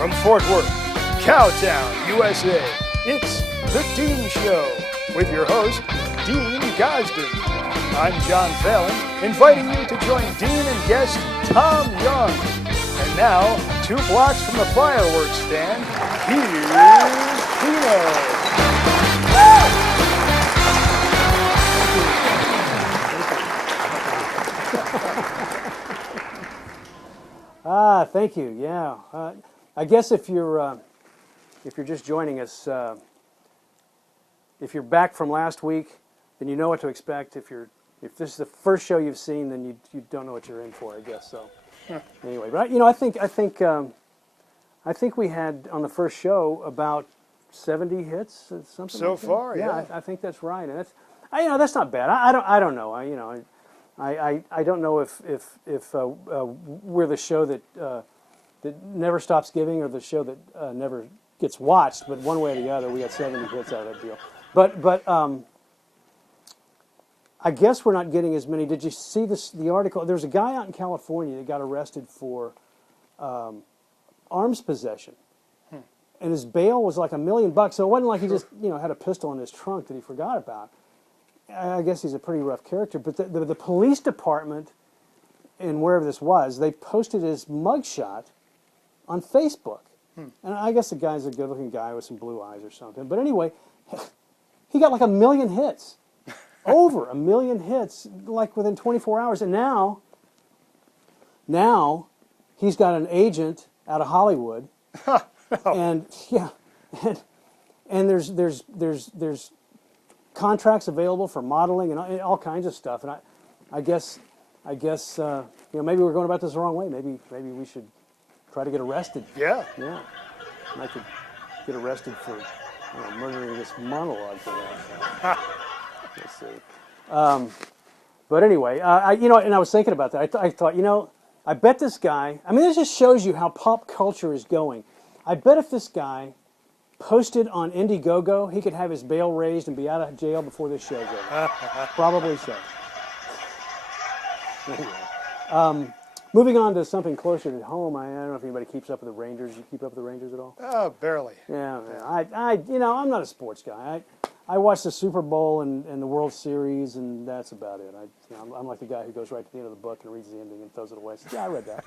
From Fort Worth, Cowtown, USA, it's The Dean Show with your host, Dean Gosden. I'm John Fallon, inviting you to join Dean and guest Tom Young. And now, 2 blocks from the fireworks stand, here's Pino. Thank you. Yeah, I guess if you're just joining us, if you're back from last week, then you know what to expect. If this is the first show you've seen, then you don't know what you're in for, I guess. So anyway, but I think we had on the first show about 70 hits, something So like that. far, yeah. I think that's right, and that's not bad. I don't know. I don't know if we're the show that never stops giving or the show that never gets watched, but one way or the other, we got 70 hits out of that deal. But I guess we're not getting as many. Did you see the article? There's a guy out in California that got arrested for arms possession, and his bail was like $1 million. So it wasn't like he just had a pistol in his trunk that he forgot about. I guess he's a pretty rough character. But the police department in wherever this was, they posted his mugshot on Facebook. And I guess the guy's a good-looking guy with some blue eyes or something. But anyway, he got like 1 million hits. Over 1 million hits, like within 24 hours. And now he's got an agent out of Hollywood. And yeah, and there's contracts available for modeling and all kinds of stuff. And I guess maybe we're going about this the wrong way. Maybe we should try to get arrested. Yeah. Yeah. I could get arrested for murdering this monologue for that. Let's see. But anyway, and I was thinking about that. I thought, I bet this guy. I mean, this just shows you how pop culture is going. I bet if this guy posted on Indiegogo, he could have his bail raised and be out of jail before this show's over. Probably so. Anyway, moving on to something closer to home. I don't know if anybody keeps up with the Rangers. You keep up with the Rangers at all? Oh, barely. Yeah. I'm not a sports guy. I watch the Super Bowl and the World Series, and that's about it. I'm like the guy who goes right to the end of the book and reads the ending and throws it away. Says, yeah, I read that.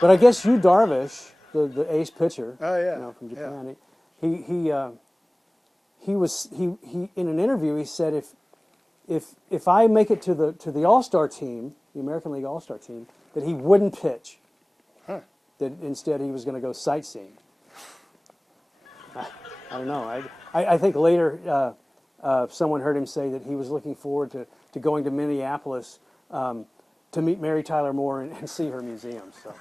But I guess Yu Darvish, the ace pitcher, from Japan, he was in an interview. He said if I make it to the All-Star team, the American League All-Star team, that he wouldn't pitch. That instead he was going to go sightseeing. I don't know. I think later someone heard him say that he was looking forward to going to Minneapolis to meet Mary Tyler Moore and see her museum. So,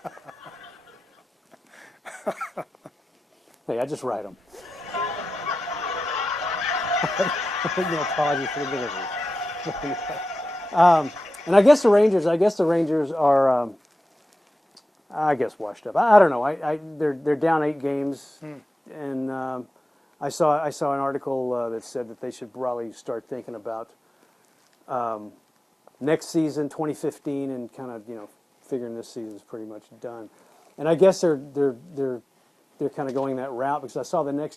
hey, I just write them. No apology for the delivery. And I guess the Rangers are, washed up. I don't know. They're down 8 games, and I saw an article that said that they should probably start thinking about next season, 2015, and kind of figuring this season's pretty much done. And I guess they're kind of going that route because I saw the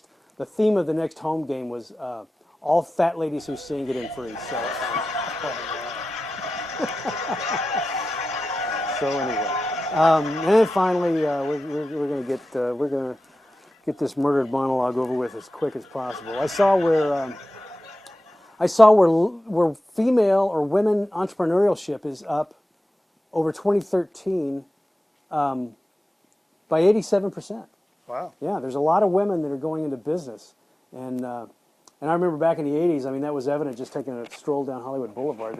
theme of the next home game was all fat ladies who sing get in free. So, so anyway, and then finally we're gonna get this murdered monologue over with as quick as possible. I saw where female or women entrepreneurship is up over 2013 by 87%. Wow. Yeah, there's a lot of women that are going into business, and I remember back in the 80s. I mean, that was evident just taking a stroll down Hollywood Boulevard.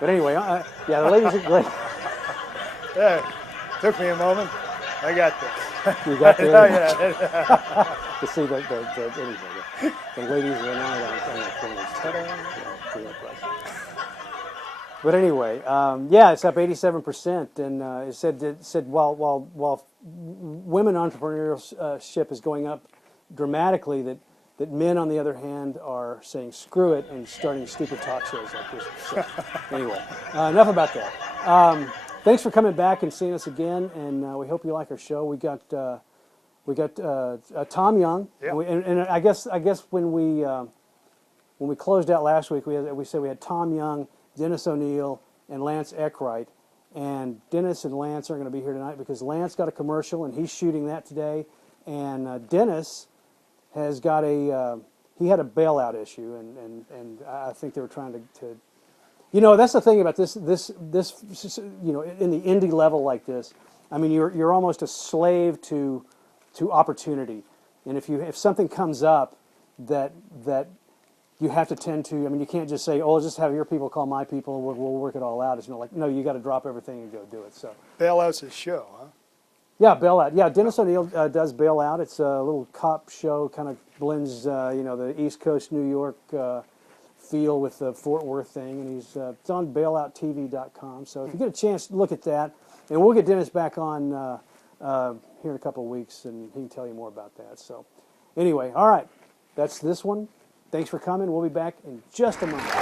But anyway, the ladies are great. Yeah, took me a moment. I got this. You got there? Yeah. To see the ladies are now on the corners. But anyway, it's up 87%, and it said while women entrepreneurship is going up dramatically, that men, on the other hand, are saying screw it and starting stupid talk shows like this. So, anyway, enough about that. thanks for coming back and seeing us again, and we hope you like our show. We got Tom Young, Yeah. and I guess when we closed out last week, we said we had Tom Young, Dennis O'Neill, and Lance Eckrite. And Dennis and Lance aren't going to be here tonight because Lance got a commercial and he's shooting that today. And Dennis has got he had a bailout issue, and I think they were trying to that's the thing about this in the indie level like this. I mean, you're almost a slave to opportunity, and if something comes up that you have to tend to. I mean, you can't just say, "Oh, just have your people call my people. We'll work it all out." It's no, you got to drop everything and go do it. So Bailout's a show, huh? yeah, Bailout. Yeah, Dennis O'Neill does Bailout. It's a little cop show, kind of blends the East Coast New York feel with the Fort Worth thing, and it's on bailouttv.com. So if you get a chance, look at that, and we'll get Dennis back on here in a couple of weeks, and he can tell you more about that. So anyway, all right, that's this one. Thanks for coming. We'll be back in just a moment.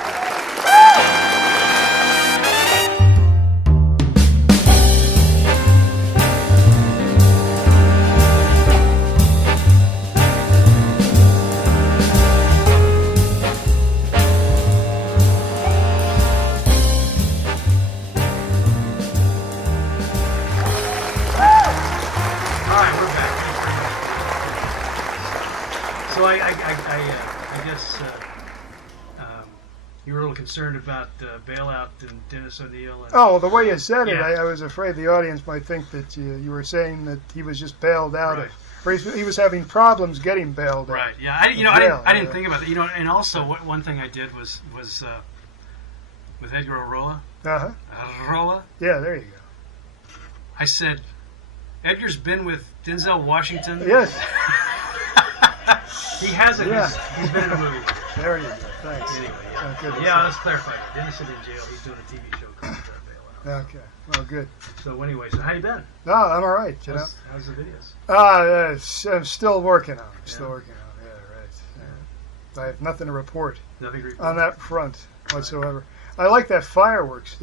You were a little concerned about Bailout and Dennis O'Neill. Oh, the way you said it, Yeah. I was afraid the audience might think that you were saying that he was just bailed out. Right. Or he was having problems getting bailed out. Right. Yeah. I didn't think about that. And also one thing I did was with Edgar Arrola. Uh-huh. Arrola. Yeah, there you go. I said, Edgar's been with Denzel Washington. Yes. He hasn't. Yeah. He's been in a movie. There you go. Thanks. Anyway, Oh, good. let's clarify that. Dennis is in jail. He's doing a TV show called Bailout. Okay. Well, good. So anyway, how you been? No, I'm all right. How's the videos? I'm still working on it. Yeah, right. Yeah. I have nothing to report Nothing to report on that front whatsoever. I like that fireworks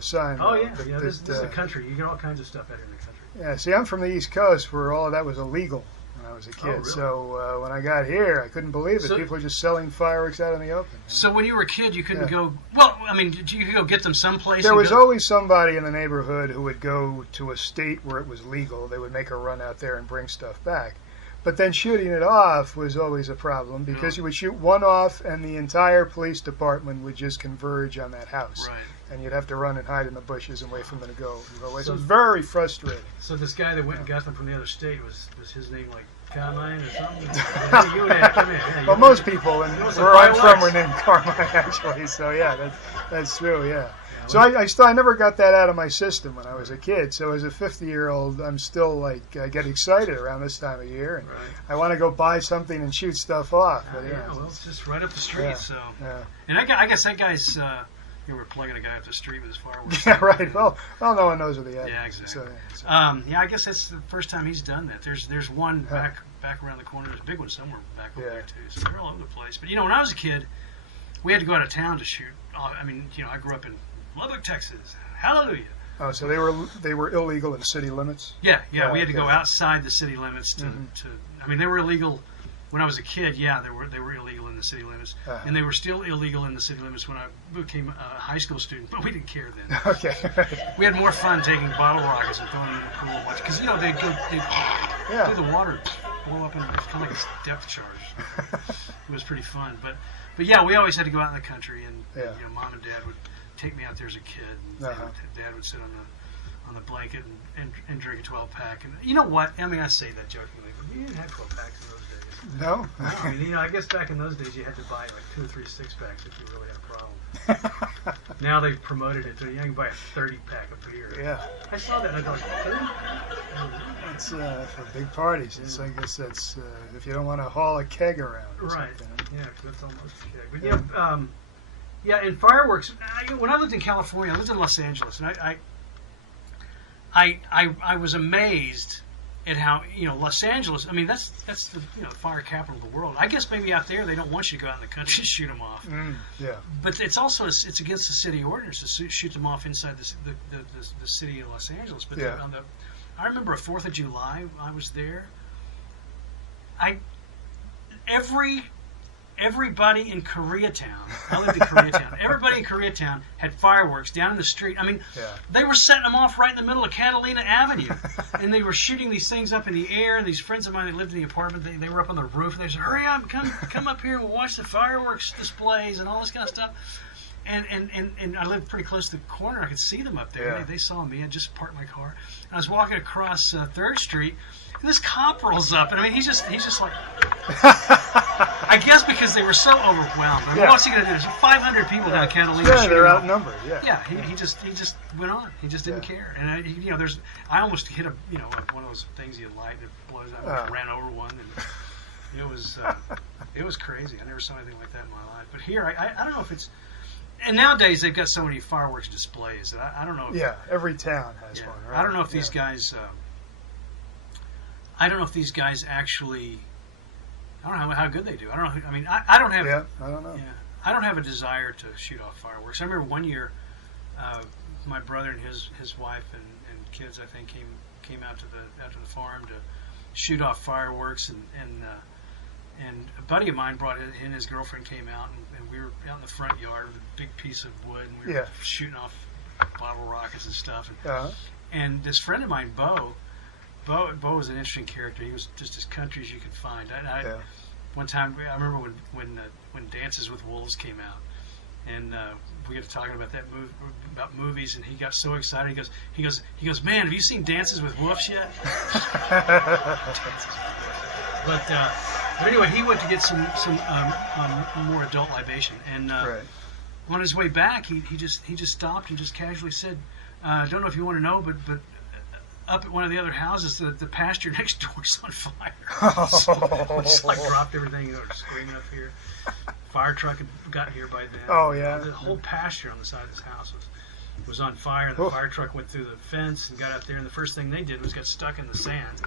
sign. Oh, yeah. This is a country. You get all kinds of stuff out here in the country. Yeah, see, I'm from the East Coast where all of that was illegal when I was a kid. Really? So when I got here, I couldn't believe it. So- People were just selling fireworks out in the open. So when you were a kid, you couldn't Yeah. go. Well, I mean, you could go get them someplace. There and was go- always somebody in the neighborhood who would go to a state where it was legal. They would make a run out there and bring stuff back. But then shooting it off was always a problem because you would shoot one off and the entire police department would just converge on that house. Right. And you'd have to run and hide in the bushes and wait for them to go away. So So- it was very frustrating. So this guy that went and got them from the other state was his name like Carmine or something? Hey, you there, come here. Yeah, Well, you- most people and It was where a I'm from fireworks. were named Carmine, actually. So yeah, that's true. Yeah. So I never got that out of my system when I was a kid. So as a 50-year-old, I'm still like I get excited around this time of year, and Right. I want to go buy something and shoot stuff off. But Yeah, well, it's just right up the street. Yeah. So, yeah. and I guess that guy's. You were plugging a guy up the street with his fireworks. Yeah, right. Well, no one knows where the ad. Yeah, is. exactly. So, Yeah, I guess that's the first time he's done that. There's one back around the corner. There's a big one somewhere back over there too. So they're all over the place. But when I was a kid, we had to go out of town to shoot. I mean, I grew up in Lubbock, Texas. Hallelujah. oh, so they were illegal in city limits. Yeah. We had to go okay. outside the city limits to. I mean, they were illegal when I was a kid. Yeah, they were illegal in the city limits, and they were still illegal in the city limits when I became a high school student. But we didn't care then. Okay. We had more fun taking bottle rockets and throwing them in the pool and watch because they do the water blow up and it's kind of like a depth charge. It was pretty fun, but yeah, we always had to go out in the country, and Mom and Dad would take me out there as a kid, and Dad would sit on the blanket and drink a 12-pack. And you know what? I mean, I say that jokingly, but you didn't have 12-packs in those days. No. I mean, I guess back in those days you had to buy like 2 or 3 6-packs if you really had a problem. Now they've promoted it to you can buy a 30-pack of beer. Yeah. I saw that and I thought, 30? It's for big parties. It's I guess that's if you don't want to haul a keg around. Or Right. something. Yeah, 'cause that's almost a keg. But yeah, in fireworks, when I lived in California, I lived in Los Angeles, and I was amazed at how, Los Angeles, I mean, that's the fire capital of the world. I guess maybe out there they don't want you to go out in the country and shoot them off. Yeah. But it's also it's against the city ordinance to shoot them off inside the city of Los Angeles. But yeah. I remember a 4th of July. I was there. Everybody in Koreatown, I lived in Koreatown, everybody in Koreatown had fireworks down in the street. I mean, they were setting them off right in the middle of Catalina Avenue. And they were shooting these things up in the air. And these friends of mine that lived in the apartment, they were up on the roof. And they said, hurry up, come up here and we'll watch the fireworks displays and all this kind of stuff. And I lived pretty close to the corner. I could see them up there. Yeah. They saw me. I just parked my car. And I was walking across 3rd Street, and this cop rolls up. And I mean, he's just like... I guess because they were so overwhelmed. I mean, what's he going to do? There's 500 people down Catalina. Yeah, they're outnumbered. Yeah. Yeah, he just went on. He just didn't care. And I almost hit one of those things you light that blows out. I ran over one, and it was crazy. I never saw anything like that in my life. But here, I don't know if it's. And nowadays they've got so many fireworks displays that I don't know. Every town has one. Right? I don't know if these guys. I don't know if these guys actually. I don't know how good they do. I don't know. I mean, I don't have. Yeah, I don't know. Yeah, I don't have a desire to shoot off fireworks. I remember one year, my brother and his wife and kids, I think, came out to the farm to shoot off fireworks, and a buddy of mine brought it, and his girlfriend came out, and we were out in the front yard with a big piece of wood, and we were shooting off bottle rockets and stuff. And this friend of mine, Bo was an interesting character. He was just as country as you could find. One time, I remember when Dances with Wolves came out, and we got to talking about about movies, and he got so excited. He goes, man, have you seen Dances with Wolves yet? But anyway, he went to get some more adult libation, and on his way back, he just stopped and just casually said, "I don't know if you want to know, but up at one of the other houses, the pasture next door's on fire." So we just dropped everything, screaming up here. Fire truck had got here by then. Oh yeah, the whole pasture on the side of this house was on fire. The fire truck went through the fence and got out there, and the first thing they did was get stuck in the sand.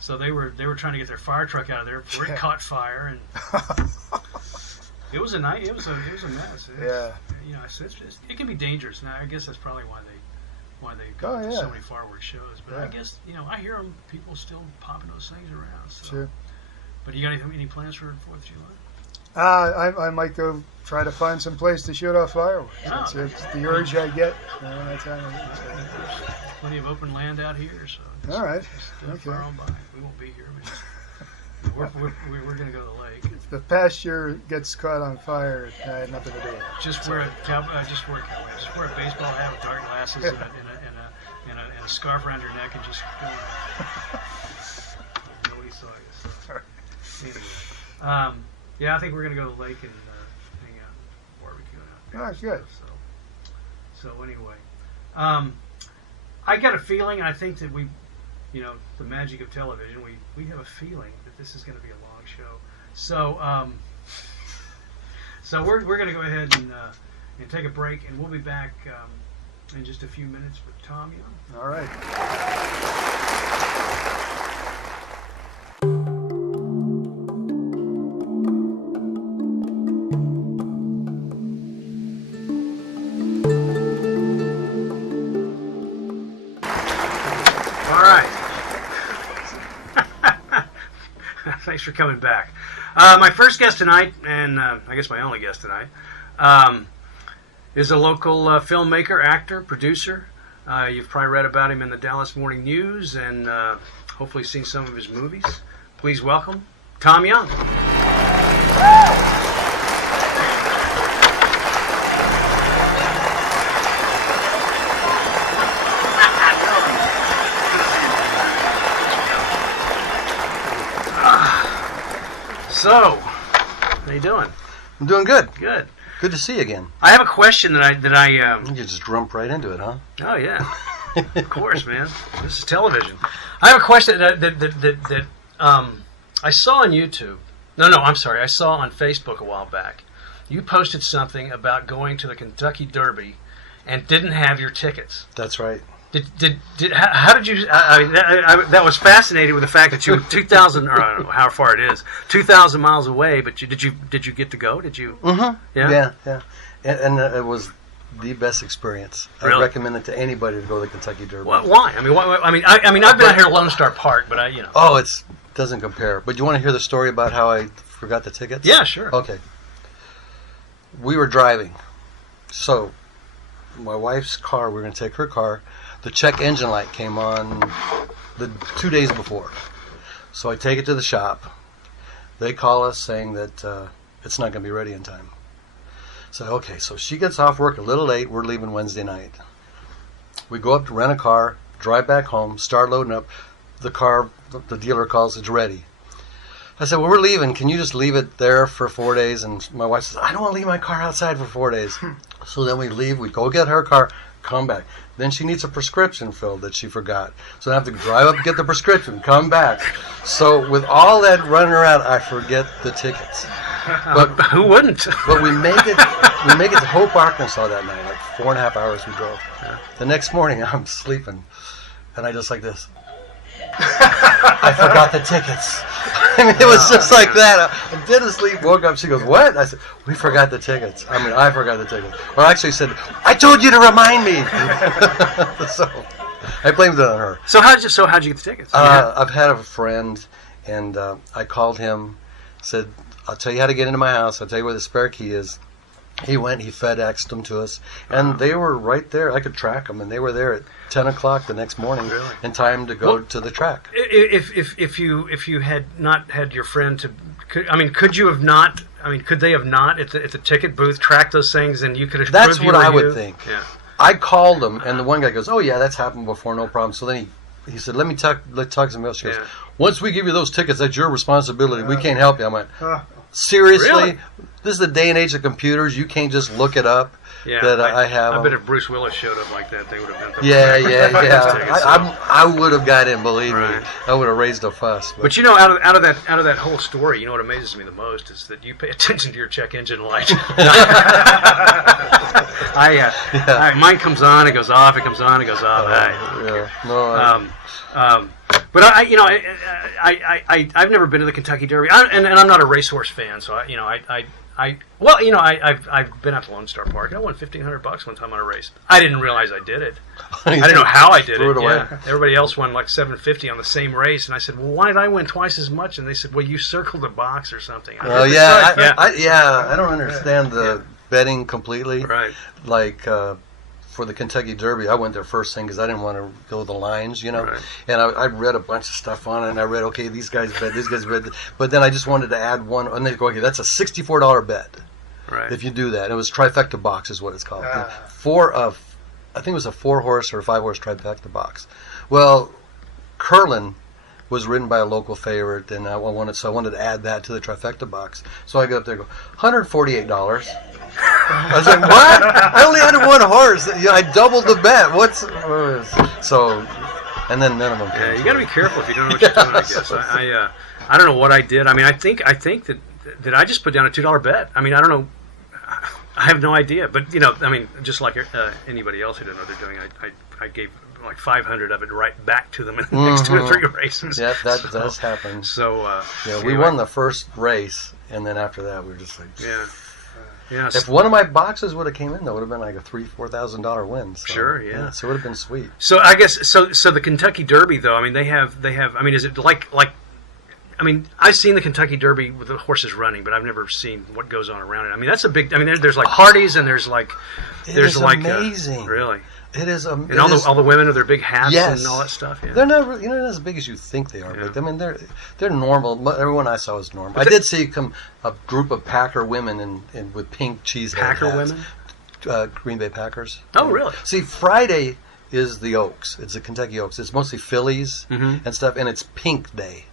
So they were trying to get their fire truck out of there before it caught fire, and it was a night. It was a mess. It can be dangerous, and I guess that's probably why they go to so many fireworks shows. But I guess I hear them, people still popping those things around. So. Sure. But you got any plans for 4th of July? I might go try to find some place to shoot off fireworks. It's the urge I get. That time of year, so. There's plenty of open land out here, so all right. Fire on by. We won't be here. We're going to go to the lake. If the pasture gets caught on fire, I had nothing to do with it. Just wear a baseball hat with dark glasses and a scarf around your neck and just go. Nobody saw you. So. Anyway. I think we're going to go to the lake and hang out and barbecue out there. Oh, good. So anyway, I got a feeling, I think that we, the magic of television, we have a feeling that this is going to be a long show. So we're going to go ahead and take a break, and we'll be back in just a few minutes with Tom Young. All right. Thanks for coming back. My first guest tonight, and I guess my only guest tonight, is a local filmmaker, actor, producer. You've probably read about him in the Dallas Morning News and hopefully seen some of his movies. Please welcome Tom Young. So, how you doing? I'm doing good. Good. Good to see you again. I have a question that I You just jump right into it, huh? Oh yeah, of course, man. This is television. I have a question that I saw on YouTube. No, I'm sorry. I saw on Facebook a while back. You posted something about going to the Kentucky Derby and didn't have your tickets. That's right. How did you? I mean, that was fascinating with the fact that you 2,000 or I don't know how far it is, 2,000 miles away. But did you get to go? Did you? Mm-hmm. Yeah. And it was the best experience. Really? I recommend it to anybody to go to the Kentucky Derby. Well, why? I mean, I've been out here at Lone Star Park, but Oh, it doesn't compare. But you want to hear the story about how I forgot the tickets? Yeah, sure. Okay. We were driving, so my wife's car. We were going to take her car. The check engine light came on the 2 days before. So I take it to the shop. They call us saying that it's not going to be ready in time. So, okay, so she gets off work a little late. We're leaving Wednesday night. We go up to rent a car, drive back home, start loading up. The car, the dealer calls, it's ready. I said, well, we're leaving. Can you just leave it there for 4 days? And my wife says, I don't want to leave my car outside for 4 days. So then we leave. We go get her car, come back. Then she needs a prescription filled that she forgot. So I have to drive up and get the prescription, come back. So with all that running around, I forget the tickets. But who wouldn't? But we make it to Hope, Arkansas that night, like 4.5 hours we drove. Yeah. The next morning, I'm sleeping, and I just like this. I forgot the tickets. I mean, it was just like that. I didn't sleep, woke up, she goes, what? I said, we forgot the tickets. I mean, I forgot the tickets. Or I actually said, I told you to remind me. So I blamed it on her. So how'd you get the tickets? I've had a friend, and I called him, said, I'll tell you how to get into my house. I'll tell you where the spare key is. He went, he FedExed them to us, and they were right there. I could track them, and they were there at 10 o'clock the next morning in time to go to the track. If you had not had your friend to, could you have not? I mean, could they have not at the ticket booth tracked those things, and you could have? That's what I would think. Yeah. I called them, and the one guy goes, "Oh yeah, that's happened before, no problem." So then he said, "Let me talk to somebody else." She goes, once we give you those tickets, that's your responsibility. We can't help you. I went, seriously? Really? This is the day and age of computers. You can't just look it up. Yeah, that I have. I bet if Bruce Willis showed up like that, they would have been. Yeah. I would have got in. Believe me, I would have raised a fuss. But you know, out of that whole story, you know what amazes me the most is that you pay attention to your check engine light. Mine comes on, it goes off. It comes on, it goes off. But I've never been to the Kentucky Derby, and I'm not a racehorse fan, so I've been out to Lone Star Park. I won $1,500 one time on a race. I didn't realize I did it. I didn't know how I did it. Yeah. Everybody else won like $750 on the same race, and I said, "Well, why did I win twice as much?" And they said, "Well, you circled the box or something." I don't understand the betting completely. Right. Like for the Kentucky Derby, I went there first thing because I didn't want to go the lines, Right. And I read a bunch of stuff on it, and I read, okay, these guys bet, but then I just wanted to add one, and they go, okay, that's a $64 bet. Right. If you do that. It was trifecta box is what it's called. I think it was a 4-horse or a 5-horse trifecta box. Well, Curlin was ridden by a local favorite, and I wanted to add that to the trifecta box. So I go up there and go, $148. I was like, what? I only had one horse. I doubled the bet. So, and then none of them came. Yeah, you got to be careful if you don't know what you're doing, I guess. I don't know what I did. I mean, I think that I just put down a $2 bet. I mean, I don't know. I have no idea. But, just like anybody else who didn't know what they're doing, I gave like 500 of it right back to them in the next 2 or 3 races. Yeah, that does happen. So, we won the first race, and then after that, we were just like, yeah. If one of my boxes would have came in, that would have been like a $3,000-$4,000 win. So, sure, yeah. So it would have been sweet. So I guess so the Kentucky Derby though. I mean, they have. I mean, is it like? I mean, I've seen the Kentucky Derby with the horses running, but I've never seen what goes on around it. I mean, that's a big. I mean, there's like parties and there's amazing. Really. It is amazing. And all the women with their big hats and all that stuff. Yeah. They're not as big as you think they are, but I mean they're normal. Everyone I saw was normal. But I did see a group of Packer women with pink cheese hats. Packer women? Green Bay Packers. Oh, really? See, Friday is the Oaks. It's the Kentucky Oaks. It's mostly fillies and stuff, and it's Pink Day.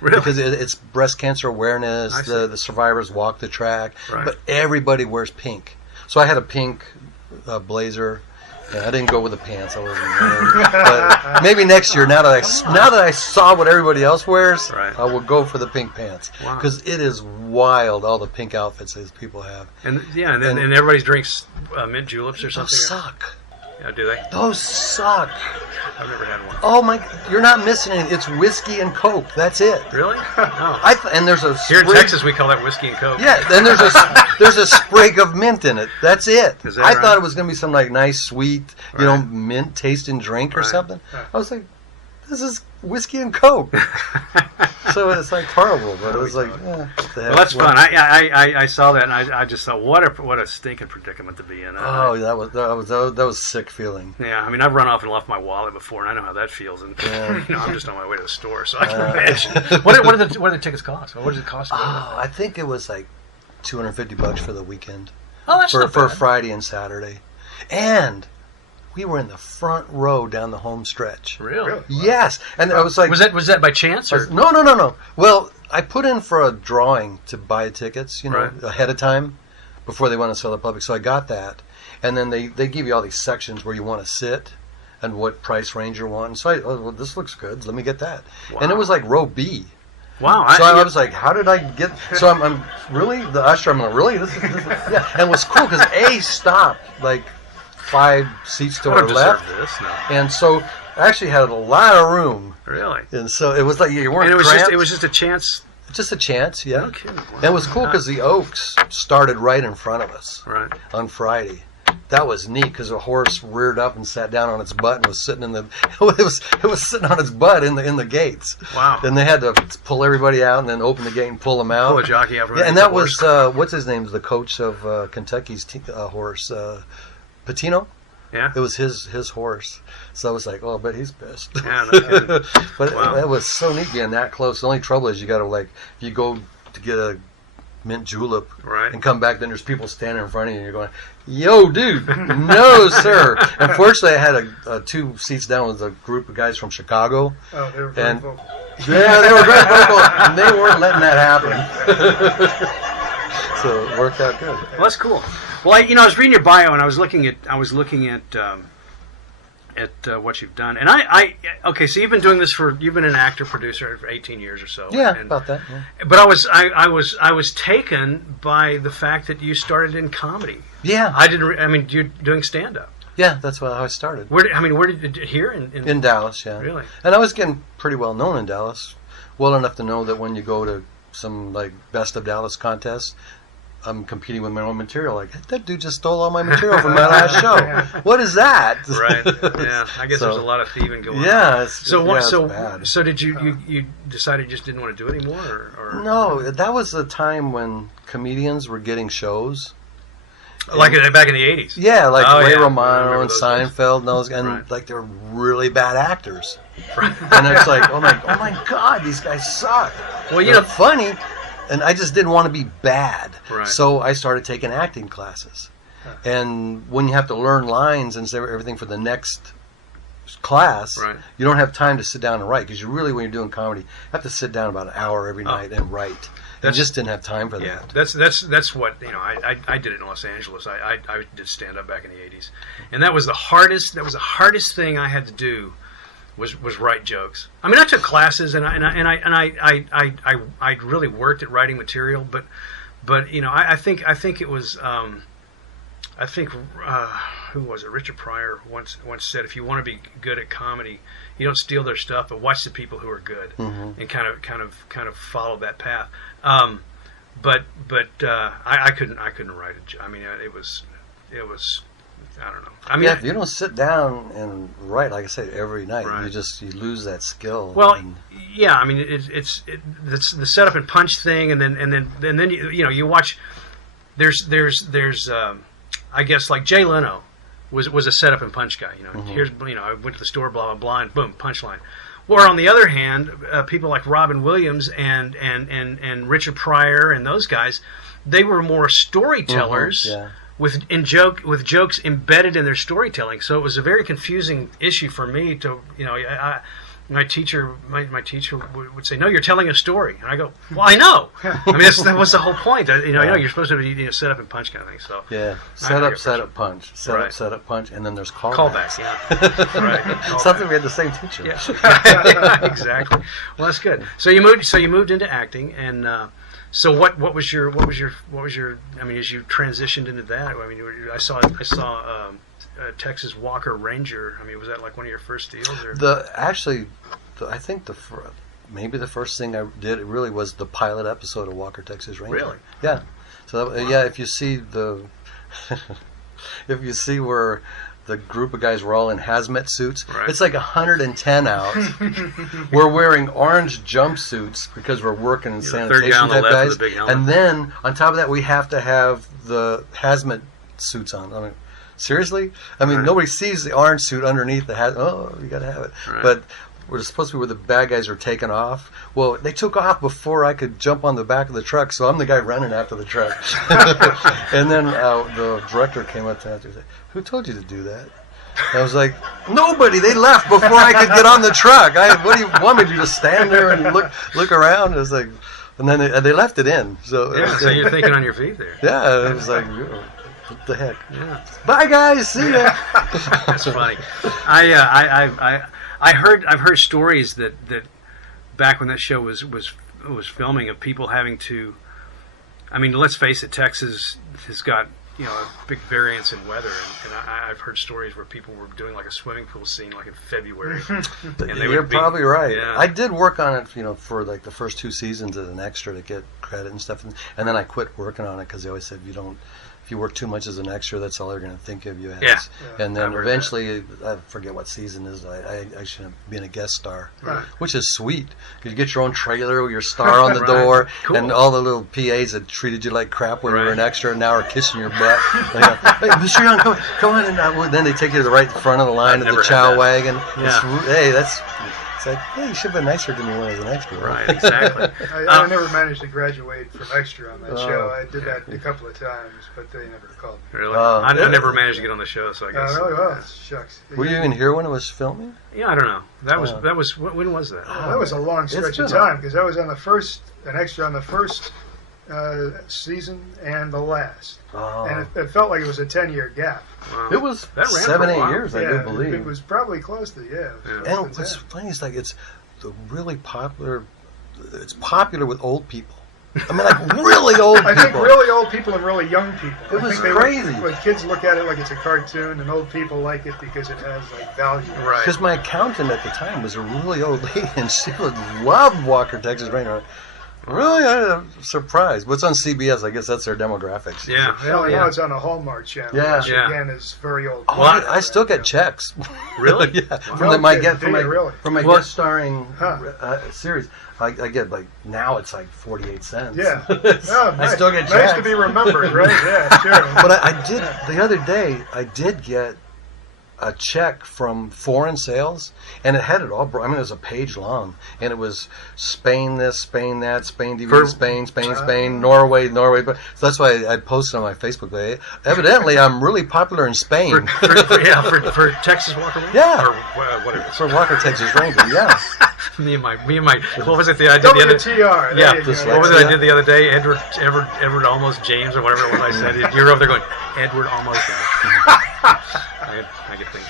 Really? Because it's breast cancer awareness. The survivors walk the track, but everybody wears pink. So I had a pink blazer. Yeah, I didn't go with the pants. I wasn't. But maybe next year, now that I saw what everybody else wears, I will go for the pink pants because it is wild. All the pink outfits these people have. And everybody drinks mint juleps or something. Those suck. Do they? Those suck. I've never had one. Oh my! You're not missing it. It's whiskey and Coke. That's it. Really? No. And there's a Here in Texas, we call that whiskey and Coke. Yeah, and there's a sprig of mint in it. That's it. Is that I right? thought it was gonna be some like nice sweet, Right. mint tasting drink or Right. something. Right. I was like, this is whiskey and Coke. So it's like horrible, but it was like, yeah. Well, that's fun. I saw that and I just thought, what a stinking predicament to be in. Oh, that was sick feeling. Yeah, I mean, I've run off and left my wallet before, and I know how that feels. And I'm just on my way to the store, so I can imagine. What do the tickets cost? What does it cost? Oh, I think it was like $250 for the weekend. Oh, that's not for bad. Friday and Saturday, and we were in the front row down the home stretch. Really? Yes, and I was like, was that by chance or? No. Well, I put in for a drawing to buy tickets, Right. ahead of time before they want to sell the public. So I got that, and then they give you all these sections where you want to sit and what price range you want. And so well, this looks good. Let me get that. Wow. And it was like row B. Wow. So I was like, how did I get? So I'm really the usher. I'm like, really? This is yeah. And it was cool because A stopped like 5 seats to I our don't left, deserve this. No. and so I actually had a lot of room. Really? And so it was like you weren't. And cramped. it was just a chance. Just a chance, yeah. No kidding. Wow. And it was cool because the Oaks started right in front of us Right. on Friday. That was neat because a horse reared up and sat down on its butt and was sitting in the. It was sitting on its butt in the gates. Wow. And they had to pull everybody out and then open the gate and pull them out. Pull a jockey out. From Yeah, and underneath that the was what's his name? The coach of Kentucky's horse, Patino. Yeah. It was his horse. So I was like, oh, I bet he's pissed. Yeah, But wow. it was so neat being that close. The only trouble is you got to if you go to get a mint julep Right. and come back, then there's people standing in front of you and you're going, yo, dude, no, sir. Unfortunately, I had a 2 seats down with a group of guys from Chicago. Oh, they were very And- vocal. Yeah, they were very vocal, and they weren't letting that happen. So it worked out good. Well, that's cool. Well, I was reading your bio and I was looking at what you've done, and okay. So you've been an actor producer for 18 years or so. Yeah, and, about that. Yeah. But I was taken by the fact that you started in comedy. Yeah. I mean, you're doing stand up. Yeah, that's how I started. Where did here In Dallas, yeah. Really? And I was getting pretty well known in Dallas, well enough to know that when you go to some Best of Dallas contests, I'm competing with my own material. Like, that dude just stole all my material from my last show. What is that? Right. Yeah. I guess there's a lot of thieving going on. Yeah. So bad. So did you decided you just didn't want to do it anymore, or No, that was the time when comedians were getting shows. like back in the 80s? Yeah, like Oh, Ray yeah. I Romano remember and those Seinfeld and those, and Right. they're really bad actors. And it's like, oh my God, these guys suck. Well, They're funny, and I just didn't want to be bad. Right. So I started taking acting classes. And when you have to learn lines and say everything for the next class, Right. you don't have time to sit down and write, because you really, when you're doing comedy, have to sit down about an hour every night and write. I just didn't have time for Yeah, that. that's what I did it in Los Angeles. I did stand up back in the 80s, and that was the hardest thing I had to do was write jokes. I mean, I took classes and I really worked at writing material, but I think it was who was it? Richard Pryor once said, if you want to be good at comedy, you don't steal their stuff, but watch the people who are good, and kind of follow that path. But I couldn't write it. I mean, it was I don't know. I mean, if you don't sit down and write, like I said, every night, Right. you lose that skill. well, And- yeah. I mean, it's the setup and punch thing, and then you watch. There's I guess like Jay Leno was a setup and punch guy. Here's I went to the store, blah blah blah, and boom, punchline. Or on the other hand, people like Robin Williams and Richard Pryor and those guys, they were more storytellers yeah. with jokes embedded in their storytelling. So it was a very confusing issue for me to my teacher would say, "No, you're telling a story," and I go, "Well, I know. I mean, that was the whole point. You're supposed to be set up and punch kind of thing." So Yeah, I set up, punch, Right. set up, punch, and then there's callbacks. callbacks, yeah, right. Something we had the same teacher. Yeah, exactly. Well, that's good. So you moved into acting, and so what was your? I mean, as you transitioned into that, I mean, I saw Texas Walker Ranger. I mean, was that like one of your first deals? Or? I think maybe the first thing I did really was the pilot episode of Walker Texas Ranger. Really? Yeah. So yeah, if you see if you see where the group of guys were all in hazmat suits, right. It's like 110 out. We're wearing orange jumpsuits because we're working in sanitation type guys, and then on top of that, we have to have the hazmat suits on. I mean, seriously? I mean, nobody sees the orange suit underneath the hat. Oh, you got to have it. Right. But we're supposed to be where the bad guys are taking off. Well, they took off before I could jump on the back of the truck, so I'm the guy running after the truck. And then the director came up to me and said, "Who told you to do that?" I was like, "Nobody. They left before I could get on the truck. What do you want me to just stand there and look around?" It was like, and then they left it in. So yeah, so you're thinking on your feet there. Yeah, it was like, what the heck? Yeah. Bye guys, see ya. That's funny. I've heard stories that back when that show was filming of people having to. I mean, let's face it, Texas has got a big variance in weather, and I've heard stories where people were doing like a swimming pool scene like in February. You're probably right. Yeah. I did work on it, for like the first 2 seasons as an extra to get credit and stuff, and then I quit working on it because they always said if you work too much as an extra, that's all they're going to think of you as. Yeah. And then eventually, I forget what season it is, I should have been a guest star, right. Which is sweet. You get your own trailer with your star on the door, cool. And all the little PAs that treated you like crap when you were an extra and now are kissing your butt. Hey, Mr. Young, come on. And then they take you to the right front of the line of the chow wagon. Yeah. It's like, hey, you should have been nicer to me when I was an extra. Right, exactly. I never managed to graduate from extra on that show. I did that a couple of times, but they never called me. Really? I never managed to get on the show, so I guess. Really? Well, shucks. Were you even here when it was filming? Yeah, I don't know. That was when was that? That was a long stretch of time because I was an extra on the first season and the last. Oh. And it felt like it was a 10-year gap. Wow. It was 7-8 years, I do believe. It was probably close to, And what's funny is it's really popular. It's popular with old people. I mean, like really old people. I think really old people and really young people. It was crazy. Kids look at it like it's a cartoon, and old people like it because it has like value. Right. Because my accountant at the time was a really old lady, and she would love Walker Texas Ranger. Really, I'm surprised. What's on CBS? I guess that's their demographics. Yeah. Now it's on a Hallmark channel. Yeah. Which again is very old. Oh, I still get checks. Really? Yeah. From my guest starring series, I get like now it's like 48 cents. Yeah. I still get checks. Nice to be remembered, right? Yeah, sure. But I did the other day. I did get a check from foreign sales, and it had it all. I mean, it was a page long, and it was Spain this, Spain that, Spain DVD, Spain, Norway. But so that's why I posted on my Facebook page. Evidently, I'm really popular in Spain. For Texas Walker Ranger. Yeah, or whatever. For Walker Texas Ranger. Yeah. me and my. What was it I did the other? WTR. Yeah. What was it I did the other day? Edward almost James or whatever it was I said. You're over there going Edward almost James. I get things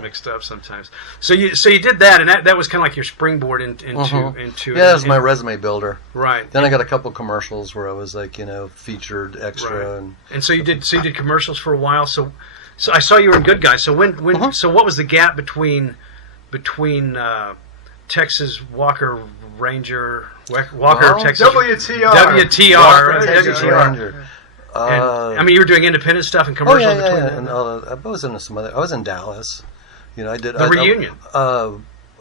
mixed up sometimes. So you did that, and that was kind of like your springboard into yeah, it was my resume builder. Right. Then I got a couple commercials where I was like featured extra, right. and so you did commercials for a while. So I saw you were in Good Guys. So so what was the gap between Texas Walker Ranger Texas WTR Walker Texas Ranger. I mean, you were doing independent stuff and commercials. And I was in some other. I was in Dallas. I did the reunion.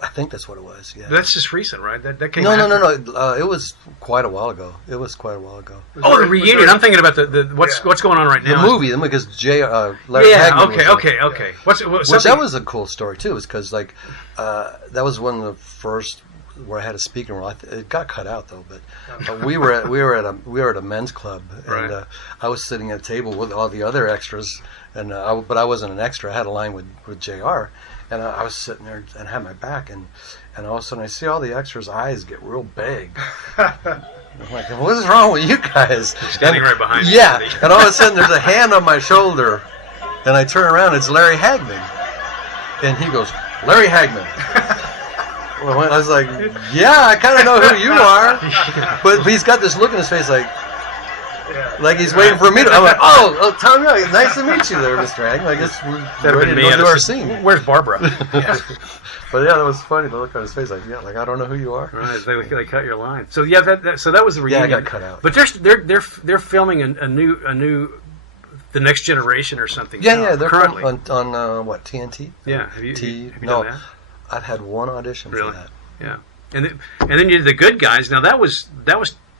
I think that's what it was. Yeah. But that's just recent, right? That came. No. It was quite a while ago. Oh, the reunion. I'm thinking about the what's going on right now. The movie, because Larry Hagman. Okay. Which that was a cool story too. Is because that was one of the first where I had a speaking role. It got cut out though, but we were at a men's club, and right. I was sitting at a table with all the other extras, and but I wasn't an extra. I had a line with JR, and I was sitting there and had my back, and all of a sudden I see all the extras' eyes get real big. I'm like, what is wrong with you guys? Standing right behind you. Yeah, and all of a sudden there's a hand on my shoulder, and I turn around. It's Larry Hagman, and he goes, Larry Hagman. Well, I was like, yeah, I kind of know who you are. But he's got this look in his face like, Like he's waiting for me to. I'm like, oh, Tom Young, nice to meet you there, Mr. Hank. I guess we're ready to go do our scene. Where's Barbara? But yeah, that was funny. The look on his face, like I don't know who you are. Right, they cut your line. So yeah, that was the reunion. Yeah, I got cut out. But they're filming a new The Next Generation or something. Yeah, they're currently on what, TNT? Yeah, have you no, done that? I've had one audition for that. Yeah, and then you did The Good Guys. Now that was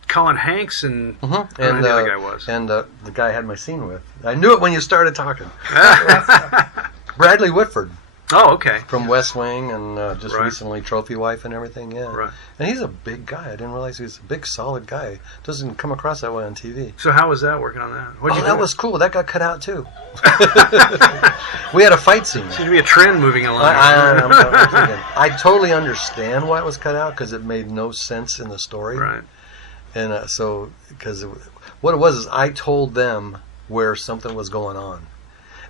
Colin Hanks and and the other guy was. And the guy I had my scene with. I knew it when you started talking. Bradley Whitford. Oh, okay. From West Wing and just Right. recently Trophy Wife and everything, yeah. Right. And he's a big guy. I didn't realize he was a big, solid guy. Doesn't come across that way on TV. So how was that working on that? What'd you do? That was cool. That got cut out too. We had a fight scene. Seems to be a trend moving along. I totally understand why it was cut out because it made no sense in the story. Right. And what it was is I told them where something was going on.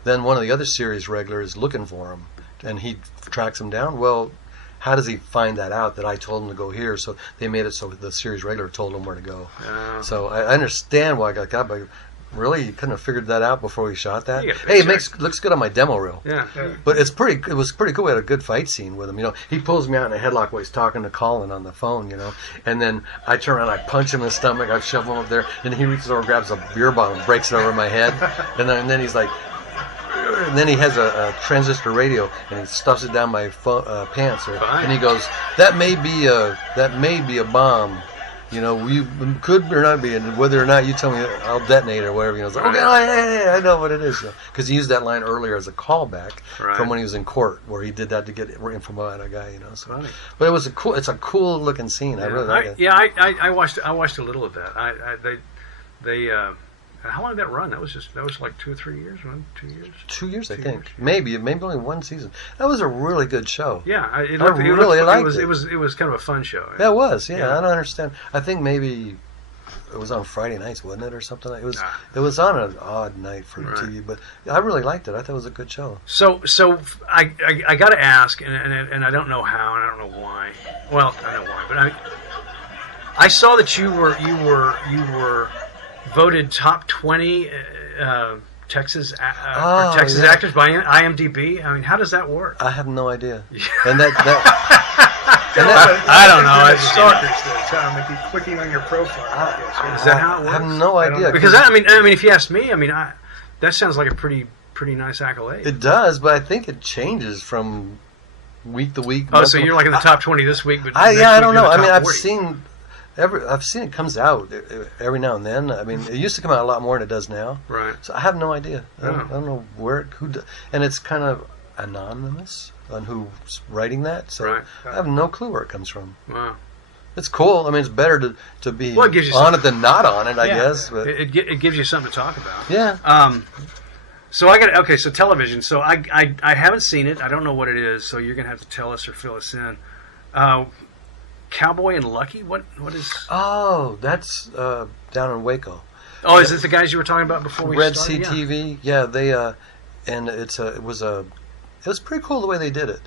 Then one of the other series regulars is looking for him, and he tracks him down. Well, how does he find that out that I told him to go here? So they made it so the series regular told him where to go. So I understand why I got cut, but really, you couldn't have figured that out before we shot that? Hey, it looks good on my demo reel. Yeah. But it was pretty cool. We had a good fight scene with him. He pulls me out in a headlock while he's talking to Colin on the phone, and then I turn around, I punch him in the stomach, I shove him up there, and he reaches over, grabs a beer bottle, and breaks it over my head, and then he's like, and then he has a transistor radio, and he stuffs it down my pants, and he goes, "That may be a bomb. We could or not be, and whether or not you tell me, I'll detonate or whatever." I was like, "Okay, I know what it is." Because he used that line earlier as a callback from when he was in court, where he did that to get info out of a guy. So. But it's a cool looking scene. I really like it. Yeah, I watched a little of that. They how long did that run? That was like 2 or 3 years, 2 years. 2 years, I think. Maybe only one season. That was a really good show. Yeah, I really liked it. It was kind of a fun show. That was, yeah. I don't understand. I think maybe it was on Friday nights, wasn't it, or something? It was on an odd night for TV, but I really liked it. I thought it was a good show. So I got to ask, and I don't know how, and I don't know why. Well, I know why, but I saw that you were voted top 20 Texas actors by IMDb. I mean, how does that work? I have no idea. I And don't know. It's stalkers that try to make you clicking on your profile. Is that how it works? I have no idea. Because I mean, if you ask me, that sounds like a pretty nice accolade. It does, but I think it changes from week to week. Oh, so you're like in the top 20 this week, but I don't know. I mean, I've 40. seen it comes out every now and then. I mean, it used to come out a lot more than it does now. Right. So I have no idea. I don't know and it's kind of anonymous on who's writing that. So I have no clue where it comes from. Wow. It's cool. I mean, it's better to be it gives you on it than not on it, I guess. But it gives you something to talk about. Yeah. So so television. So I haven't seen it. I don't know what it is. So you're gonna have to tell us or fill us in. Cowboy and Lucky. What is? Oh, that's down in Waco. Oh, is it the guys you were talking about before we Red started? Sea TV. Yeah, they and it was pretty cool the way they did it.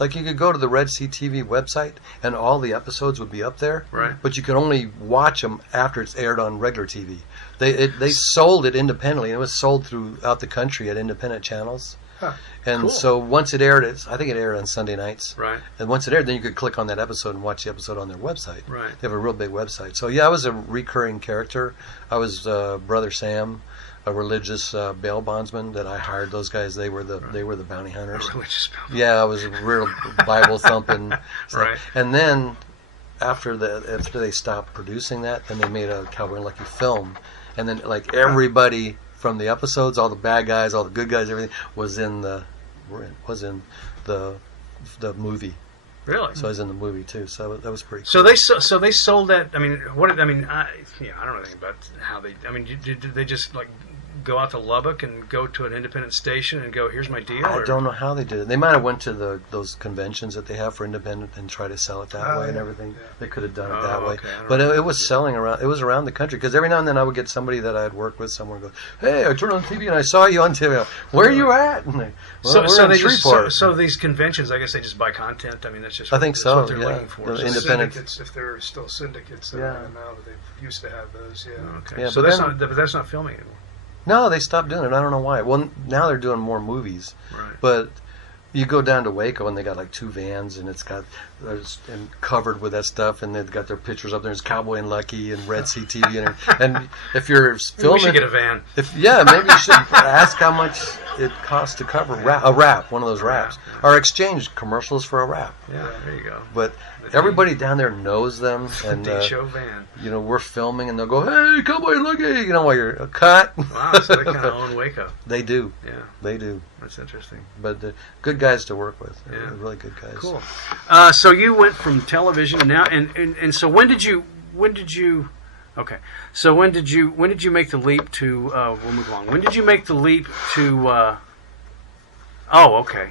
Like, you could go to the Red Sea TV website, and all the episodes would be up there. Right. But you could only watch them after it's aired on regular TV. They sold it independently, and it was sold throughout the country at independent channels. Huh. And Cool. so once it aired, I think it aired on Sunday nights. Right. And once it aired, then you could click on that episode and watch the episode on their website. Right. They have a real big website. So yeah, I was a recurring character. I was Brother Sam, a religious bail bondsman that I hired. Those guys, they were the bounty hunters. Religious bail. Yeah, I was a real Bible thumping stuff. Right. And then after they stopped producing that, then they made a Cowboy and Lucky film, and then like everybody from the episodes, all the bad guys, all the good guys, everything was in the movie. Really? So I was in the movie too. So that was pretty So cool. they sold that. I mean, I don't know anything about how they. I mean, did they just like go out to Lubbock and go to an independent station and go, here's my deal? I don't know how they did it. They might have went to those conventions that they have for independent and try to sell it that way and everything. Yeah. They could have done it that way. But it was selling around. It was around the country because every now and then I would get somebody that I had worked with somewhere go, hey, I turned on TV and I saw you on TV. Where are you at? And so these conventions, I guess they just buy content. I mean, that's just I think so. What they're looking for. The independent. If there are still syndicates that are now, they used to have those. Yeah. Okay. Yeah, so that's not filming anymore. No, they stopped doing it. I don't know why. Well, now they're doing more movies. Right. But you go down to Waco and they got like 2 vans and it's got and covered with that stuff and they've got their pictures up there. There's Cowboy and Lucky and Red Sea TV and if you're filming, we should get a van. Maybe you should ask how much it costs to cover a wrap, one of those wraps, or exchange commercials for a wrap. Yeah, there you go. But everybody down there knows them, and show van. We're filming, and they'll go, "Hey, Cowboy, look at you!" While you're cut. Wow, so they kind of own Waco. They do. Yeah, they do. That's interesting. But good guys to work with. Yeah, really good guys. Cool. So you went from television now, and so when did you? Okay. So when did you make the leap to? We'll move along. When did you make the leap to? Oh, okay.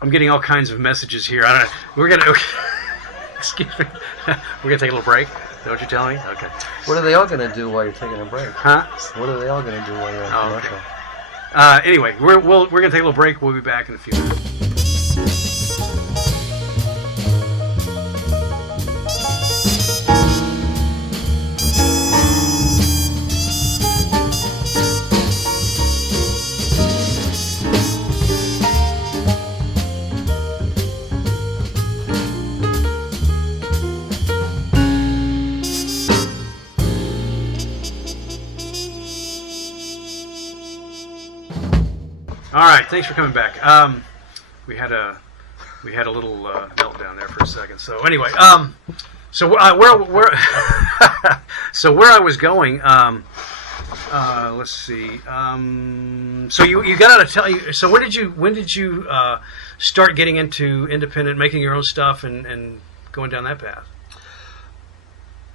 I'm getting all kinds of messages here. We're gonna. Okay. Excuse me. We're gonna take a little break. Is that what you're telling me? Okay. What are they all gonna do while you're taking a break? Huh? What are they all gonna do while you're on commercial? Okay. Anyway, we're gonna take a little break. We'll be back in a few minutes. All right, thanks for coming back. We had a little meltdown there for a second. So anyway, so where so where I was going. Let's see. So you got out of So when did you start getting into independent, making your own stuff, and going down that path?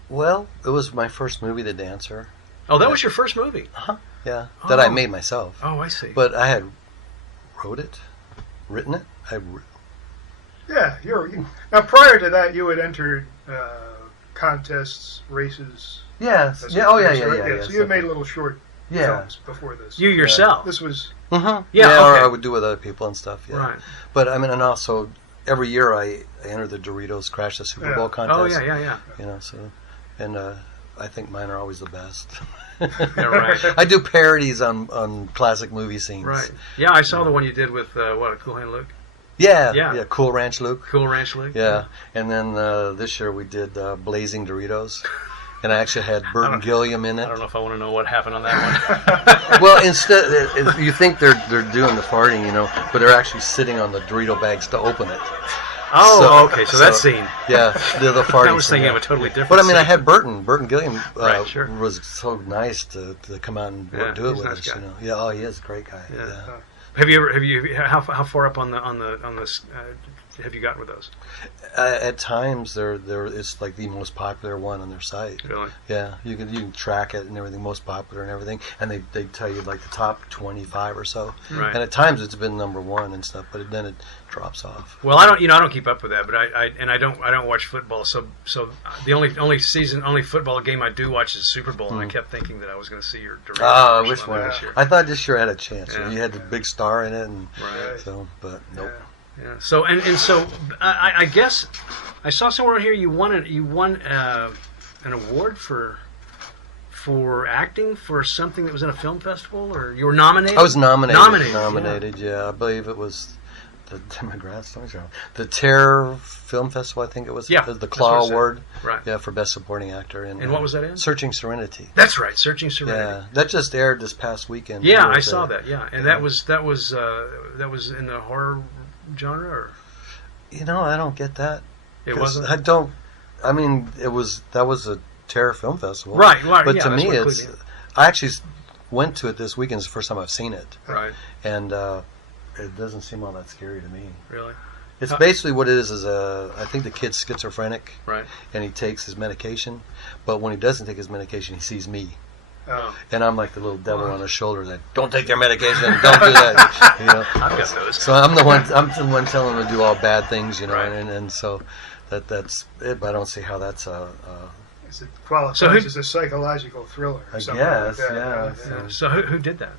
Well, it was my first movie, The Dancer. Oh, that was your first movie? Uh-huh. Yeah, that I made myself. Oh, I see. But I had written it. Yeah, now prior to that, you had entered contests, races. Yeah. So you had made little short films before this. You yourself. This was. Mm-hmm. Yeah. Okay. Or I would do with other people and stuff. Yeah. Right. But I mean, and also every year I enter the Doritos Crash the Super Bowl contest. Oh yeah. And I think mine are always the best. Yeah, right. I do parodies on classic movie scenes. Right. Yeah, I saw the one you did with Cool Hand Luke. Yeah. Cool Ranch Luke. Cool Ranch Luke. Yeah. And then this year we did Blazing Doritos. And I actually had Burton Gilliam in it. I don't know if I want to know what happened on that one. Well, instead, you think they're doing the farting, but they're actually sitting on the Dorito bags to open it. Oh, okay. So that scene. Yeah, the farting. I was thinking of a totally different. But I mean, I had Burton Gilliam sure. was so nice to come out and do it with us. Guy. Yeah, oh, he is a great guy. Yeah. Have you how far up on this have you gotten with those? At times, it's like the most popular one on their site. Really? Yeah, you can track it and everything, most popular and everything, and they tell you like the top 25 or so. Right. And at times it's been number 1 and stuff, but then it drops off. Well, I don't keep up with that, but I don't watch football. So the only football game I do watch is Super Bowl, and I kept thinking that I was going to see your Doritos which one? this year. I thought this year had a chance. Yeah. You had the big star in it, and but nope. Yeah. So so I guess I saw somewhere here you won an award for acting for something that was in a film festival, or you were nominated. I was nominated. Nominated. Yeah, I believe it was the Terror Film Festival. I think it was. Yeah, the Claw Award. Right. Yeah, for best supporting actor. And what was that in? Searching Serenity. That's right, Searching Serenity. Yeah, that just aired this past weekend. Yeah, I saw that. Yeah, and that was in the horror genre, or? I don't get that. It wasn't. I don't. I mean, that was a Terror Film Festival, right? But to me, it's. I actually went to it this weekend. It's the first time I've seen it. Right. And it doesn't seem all that scary to me. Really. It's basically what it is I think the kid's schizophrenic. Right. And he takes his medication, but when he doesn't take his medication, he sees me. And I'm like the little devil on the shoulder that don't take their medication, don't do that. I've got those. So I'm the one telling them to do all bad things, and so that's it. But I don't see how that's It qualifies as a psychological thriller. Or something like that. Yeah. So who did that?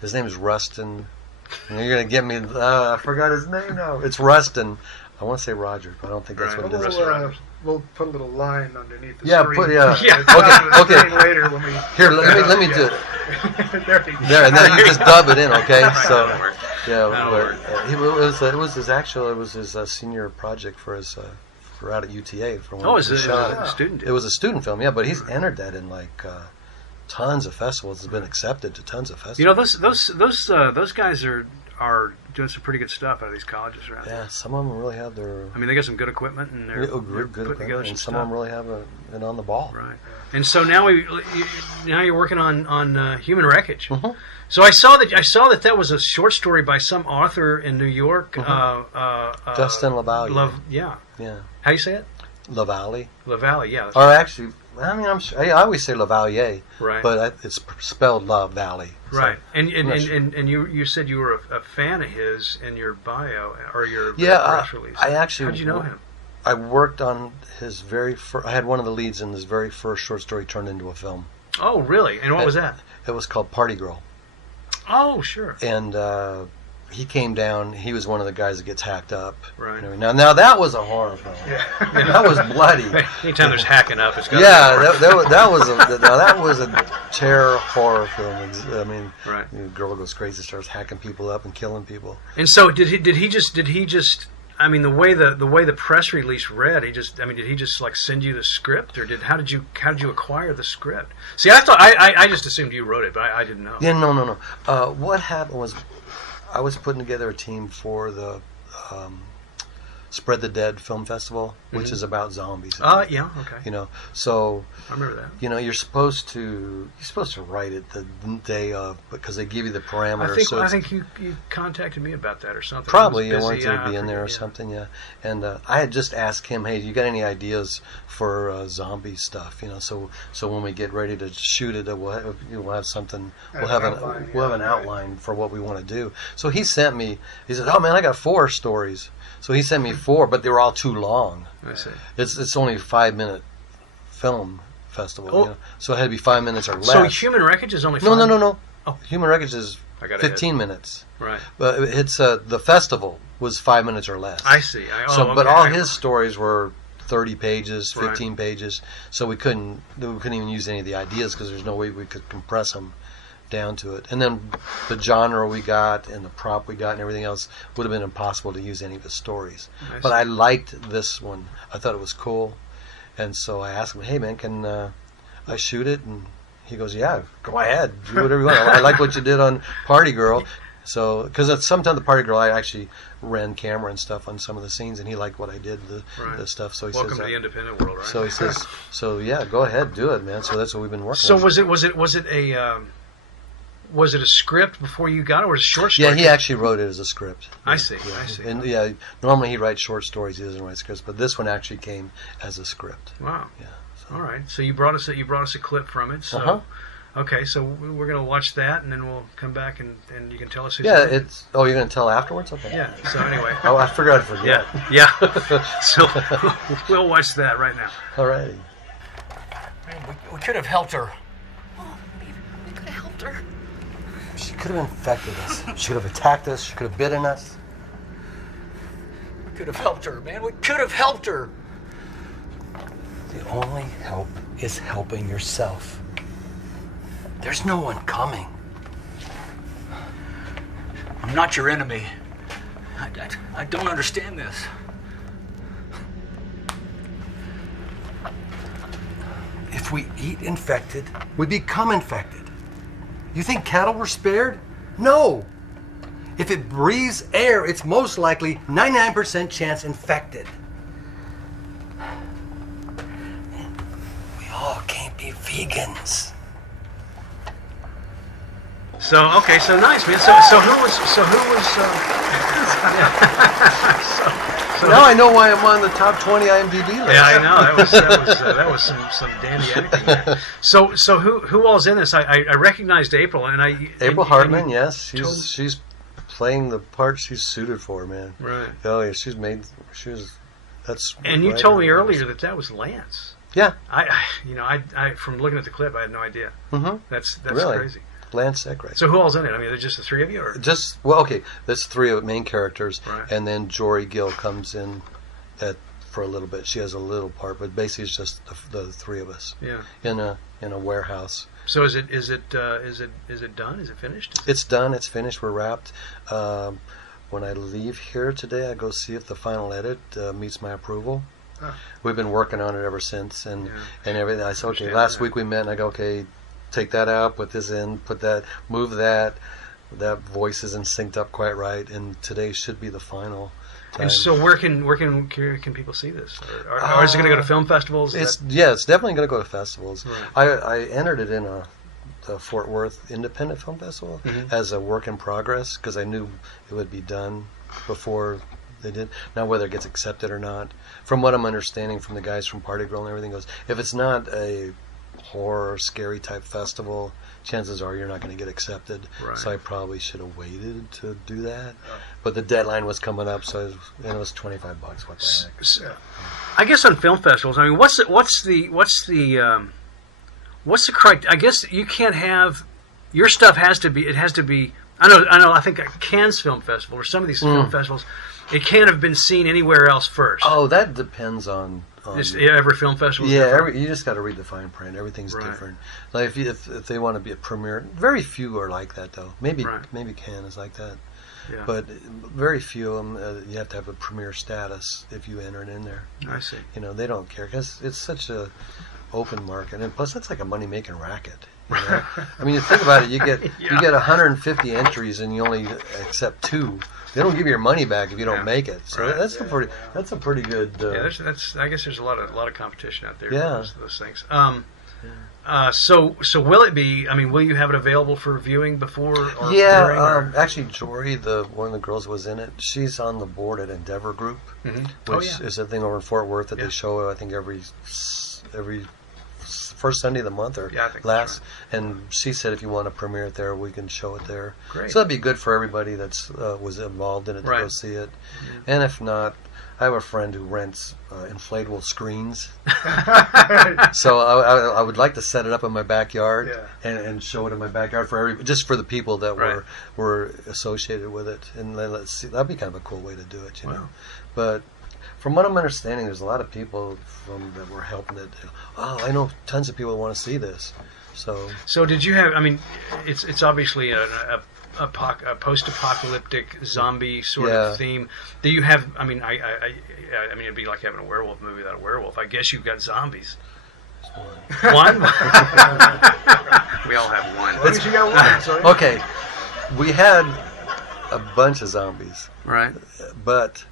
His name is Rustin. You're gonna get me. I forgot his name now. It's Rustin. I want to say Roger, but I don't think that's what it is. We'll put a little line underneath the Yeah, screen. Okay. Later when we here, let me do it. There, and then you just dub it in, okay? So, it was his senior project for his for out at UTA for when it was a student. It was a student film, yeah, but he's entered that in like tons of festivals. It's been accepted to tons of festivals. Those guys are doing some pretty good stuff out of these colleges around. Yeah, some of them really have their. I mean, they got some good equipment, and they're good putting together some some stuff. of them really have it on the ball. Right. And so now you're working on Human Wreckage. Mm-hmm. So I saw that was a short story by some author in New York. Mm-hmm. Justin LaValle. Yeah. How do you say it? LaValle. LaValle, yeah. Or actually, I mean, I always say LaValle, right? But it's spelled La Valley. So right. And you said you were a fan of his in your bio or your press release. I actually. How did you know him? I worked on his very first. I had one of the leads in his very first short story turned into a film. Oh, really? And what was that? It was called Party Girl. Oh, sure. And he came down. He was one of the guys that gets hacked up. Right. Now that was a horror film. Yeah. That was bloody. Anytime there's hacking up, it's got. Yeah, that was a terror horror film. I mean, right. The girl goes crazy, starts hacking people up and killing people. And so did he just? I mean, the way the press release read, did he just like send you the script, or how did you acquire the script? See, I thought I just assumed you wrote it, but I didn't know. Yeah, no. What happened was, I was putting together a team for the Spread the Dead Film Festival, which is about zombies. Yeah, okay. So I remember that. You're supposed to write it the day of, because they give you the parameters. I think you contacted me about that or something. Probably you wanted to be in there or something, yeah. And I had just asked him, hey, you got any ideas for zombie stuff? So when we get ready to shoot it, we'll have something. We'll have an outline for what we want to do. So he sent me. He said, oh man, I got 4 stories. So he sent me 4, but they were all too long. I see. It's only a 5-minute film festival, so it had to be 5 minutes or less. So Human Wreckage is only 5? No. Oh. Human Wreckage is 15 minutes. Right. But it's the festival was 5 minutes or less. I see. But all his stories were 30 pages, 15 pages. So we couldn't even use any of the ideas because there's no way we could compress them down to it. And then the genre we got and the prop we got and everything else would have been impossible to use any of his stories. But I liked this one. I thought it was cool. And so I asked him, hey man, can I shoot it? And he goes, yeah, go ahead, do whatever you want. I like what you did on Party Girl. So, because sometimes the Party Girl, I actually ran camera and stuff on some of the scenes, and he liked what I did, the stuff. So he Welcome says, to the independent world, right? So he says, yeah, go ahead, do it, man. So that's what we've been working on. So was it a script before you got it, or was it a short story? Yeah, he actually wrote it as a script. I see. And normally he writes short stories. He doesn't write scripts, but this one actually came as a script. Wow. Yeah. So. All right. So you brought us a clip from it. So okay. So we're gonna watch that, and then we'll come back and you can tell us. Yeah. It's. Oh, you're gonna tell afterwards? Okay. Yeah. So anyway. Oh, I forgot. Forget. Yeah. So we'll watch that right now. All righty. Man, we could have helped her. Oh, we could have helped her. She could have infected us. She could have attacked us. She could have bitten us. We could have helped her, man. We could have helped her. The only help is helping yourself. There's no one coming. I'm not your enemy. I don't understand this. If we eat infected, we become infected. You think cattle were spared? No. If it breathes air, it's most likely 99% chance infected. We all can't be vegans. So so nice, man. So who was now I know why I'm on the top 20 IMDb list. Yeah, I know. That was some dandy acting there. So who all's in this? I recognized April, April Hartman. Yes, she's playing the part she's suited for, man. Right. Oh yeah, that's. And you told me earlier that was Lance. Yeah. I from looking at the clip, I had no idea. Mm-hmm. That's really? crazy. Lance Seckrate. So who all's in it? I mean, there's just the three of you, or That's three of the main characters, right. And then Jory Gill comes in for a little bit. She has a little part, but basically it's just the three of us. Yeah. In a warehouse. So is it done? Is it finished? It's done. It's finished. We're wrapped. When I leave here today, I go see if the final edit meets my approval. Huh. We've been working on it ever since, and everything. I said, okay. Last week we met, and I go, okay. Take that out, put this in, move that. That voice isn't synced up quite right, and today should be the final time. And so where can people see this? Or is it going to go to film festivals? It's definitely going to go to festivals. Right. I entered it in the Fort Worth Independent Film Festival as a work in progress because I knew it would be done before they did. Now whether it gets accepted or not, from what I'm understanding from the guys from Party Girl and everything goes, if it's not a horror, scary type festival, chances are you're not going to get accepted. Right. So I probably should have waited to do that. But the deadline was coming up, so it was $25. What the heck? I guess on film festivals, I mean, what's the correct? I guess you can't have your stuff has to be. I know. I think at Cannes Film Festival or some of these film festivals, it can't have been seen anywhere else first. Oh, that depends on just every film festival. You just got to read the fine print. Everything's different. Like if they want to be a premiere, very few are like that though. Maybe Cannes is like that, but very few of them. You have to have a premiere status if you enter it in there. I see. They don't care because it's such a open market, and plus that's like a money making racket. I mean, you think about it. You get 150 entries, and you only accept 2. They don't give you your money back if you don't make it. So that's a pretty good. I guess there's a lot of competition out there. Yeah. For those things. So will it be? I mean, will you have it available for viewing before? Or during, actually, Jory, one of the girls was in it. She's on the board at Endeavor Group, which is a thing over in Fort Worth that they show. I think every first Sunday of the month or last. And she said if you want to premiere it there, we can show it there. Great. So that'd be good for everybody that's was involved in it to go see it. And if not, I have a friend who rents inflatable screens. So I would like to set it up in my backyard and show it in my backyard just for the people that were associated with it. And then let's see, that'd be kind of a cool way to do it, you know. But from what I'm understanding, there's a lot of people that were helping it. Oh, I know tons of people want to see this. So did you have? I mean, it's obviously a post-apocalyptic zombie sort of theme. Do you have? I mean, I mean, it'd be like having a werewolf movie without a werewolf. I guess you've got zombies. One. We all have one. At least you got one. Sorry. Okay, we had a bunch of zombies, right? But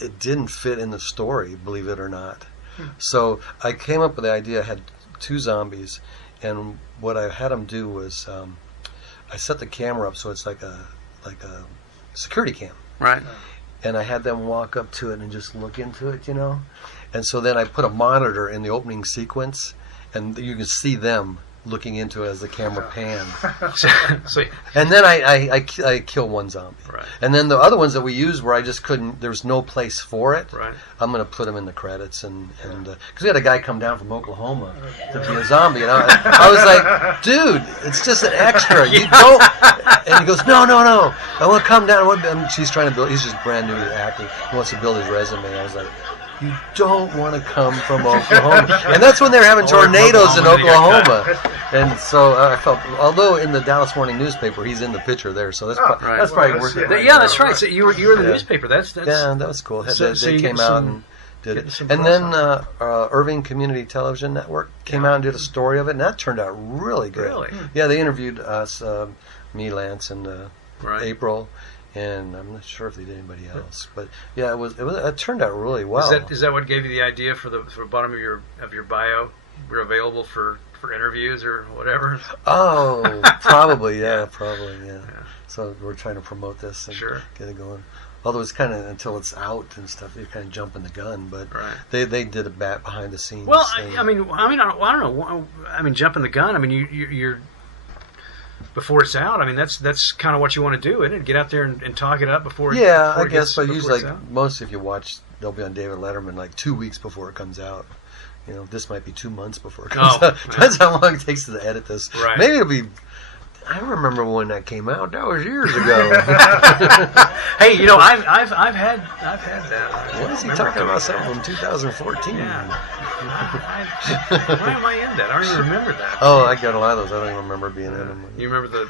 it didn't fit in the story, believe it or not. So I came up with the idea. I had 2 zombies, and what I had them do was I set the camera up so it's like a security cam, right? And I had them walk up to it and just look into it, you know. And so then I put a monitor in the opening sequence, and you can see them looking into it as the camera pans. And then I kill one zombie. Right. And then the other ones that we used where I just couldn't, there was no place for it. Right. I'm going to put them in the credits. And because we had a guy come down from Oklahoma to be a zombie. And I was like, dude, it's just an extra. You don't. And he goes, no. I want to come down. And she's trying to build, he's just brand new to acting. He wants to build his resume. I was like, you don't want to come from Oklahoma. And that's when they were having tornadoes in Oklahoma. And so I felt, although in the Dallas Morning newspaper, he's in the picture there. So that's probably worth it. Yeah, that's right. So you were in the newspaper. That's yeah, that was cool. They came out and did it. And then Irving Community Television Network came out and did a story of it. And that turned out really good. Really? Yeah, they interviewed us, me, Lance, and April. And I'm not sure if they did anybody else, but yeah, it turned out really well. Is that what gave you the idea for the bottom of your bio? We're available for for interviews or whatever. Oh, probably, yeah. So we're trying to promote this and get it going. Although it's kind of, until it's out and stuff, you're kind of jumping the gun. But they did a bat behind the scenes. Well, I don't know. I mean, jumping the gun. I mean, you're before it's out. I mean, that's kind of what you want to do, isn't it? Get out there and talk it up before. Yeah, I guess. But usually, most if you watch, they'll be on David Letterman like 2 weeks before it comes out. You know, this might be 2 months before it comes out. Depends how long it takes to edit this. Right. Maybe it'll be. I remember when that came out. That was years ago. Hey, you know, I've had that. What is he talking about? Something from 2014. Yeah. Why am I in that? I don't even remember that. Oh, I got a lot of those. I don't even remember being in them. You remember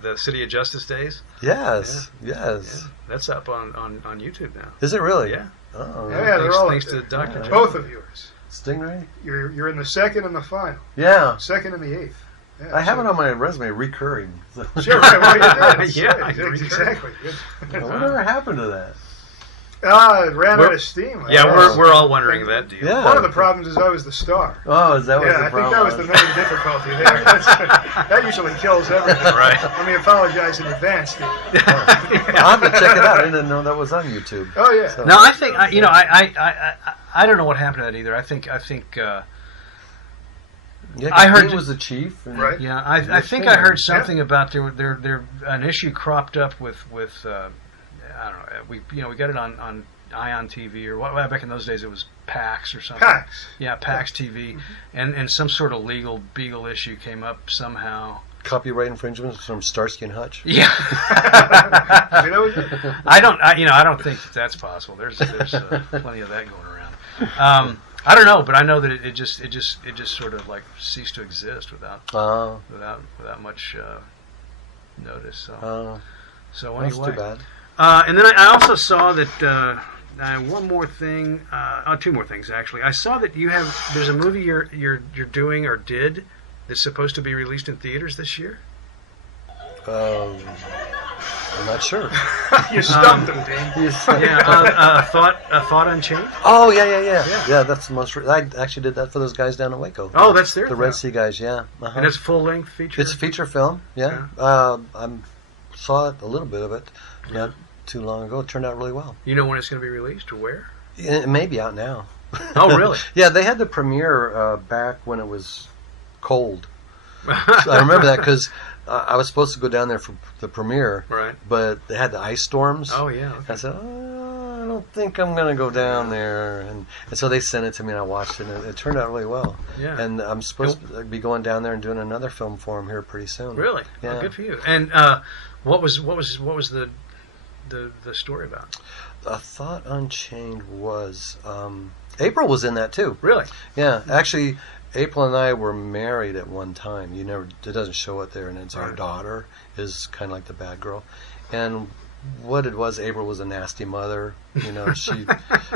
the City of Justice days? Yes. Yeah. That's up on YouTube now. Is it really? Yeah. Oh. Yeah, they're all thanks to Dr. Jones. Both of yours. Stingray? You're in the second and the final. Yeah. Second and the eighth. Yeah, I have it on my resume, recurring. Sure, right. Well, you did. Yeah, exactly. Whatever happened to that? It ran out of steam. We're all wondering that deal. Yeah. One of the problems is I was the star. Oh, is that what the I problem think that was the main difficulty there. That usually kills everything. Right. Let me apologize in advance, Steve. I'll have to check it out. I didn't know that was on YouTube. Oh, yeah. So. No, I think, I don't know what happened to that either. I think Yeah, I heard he was the chief. And right. Yeah, I think I heard something about there an issue cropped up with I don't know, we got it on Ion TV or what back in those days it was PAX or something. PAX. Yeah, PAX TV, and some sort of legal beagle issue came up somehow. Copyright infringements from Starsky and Hutch. Yeah. I don't think that's possible. There's plenty of that going around. I don't know, but I know that it just sort of like ceased to exist without much notice. So anyway, that's too bad. And then I also saw that one more thing, two more things actually. I saw that there's a movie you're doing or did that's supposed to be released in theaters this year. I'm not sure. You stumped him, Dean. Thought Unchained. Oh yeah. That's the most. I actually did that for those guys down in Waco. Oh, that's there. The Red Sea guys, yeah. Uh-huh. And it's a full length feature. It's a feature film, yeah. I saw it, a little bit of it, not too long ago. It turned out really well. You know when it's going to be released or where? It may be out now. Oh, really? Yeah, they had the premiere back when it was cold. So I remember that because I was supposed to go down there for the premiere, right? But they had the ice storms. Oh yeah. Okay. I said, I don't think I'm going to go down there, and so they sent it to me, and I watched it, and it turned out really well. Yeah. And I'm supposed to be going down there and doing another film for them here pretty soon. Really? Yeah. Oh, good for you. And what was the story about? A Thought Unchained was April was in that too. Really? Yeah, actually. April and I were married at one time. It doesn't show it there, and it's our daughter is kind of like the bad girl. And what it was, April was a nasty mother. She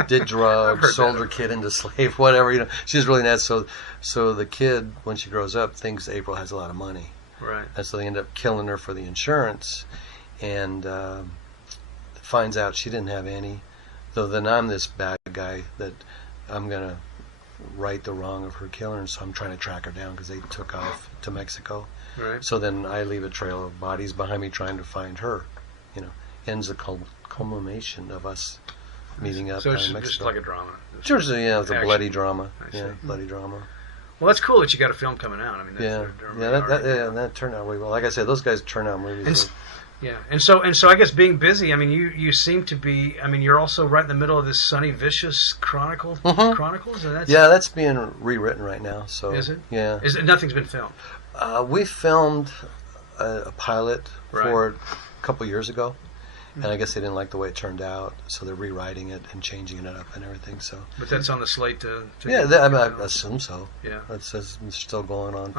did drugs, sold her kid into slave, whatever. She's really nasty. So the kid, when she grows up, thinks April has a lot of money. Right. And so they end up killing her for the insurance, and finds out she didn't have any. So then I'm this bad guy that I'm gonna right the wrong of her killing, so I'm trying to track her down because they took off to Mexico. Right. So then I leave a trail of bodies behind me trying to find her. Ends the culmination of us meeting up. So it's in Mexico. just like a drama. Sure, yeah, it's a action. bloody drama. I see. Bloody drama. Well, that's cool that you got a film coming out. I mean, that turned out really well. Like I said, those guys turn out movies. And so I guess being busy. I mean, you seem to be. I mean, you're also right in the middle of this Sonny Vicious Chronicles, and that's being rewritten right now. So is it? Yeah. Nothing's been filmed? We filmed a pilot for a couple years ago, and I guess they didn't like the way it turned out, so they're rewriting it and changing it up and everything. So, but that's on the slate to I assume so. Yeah, it says it's still going on.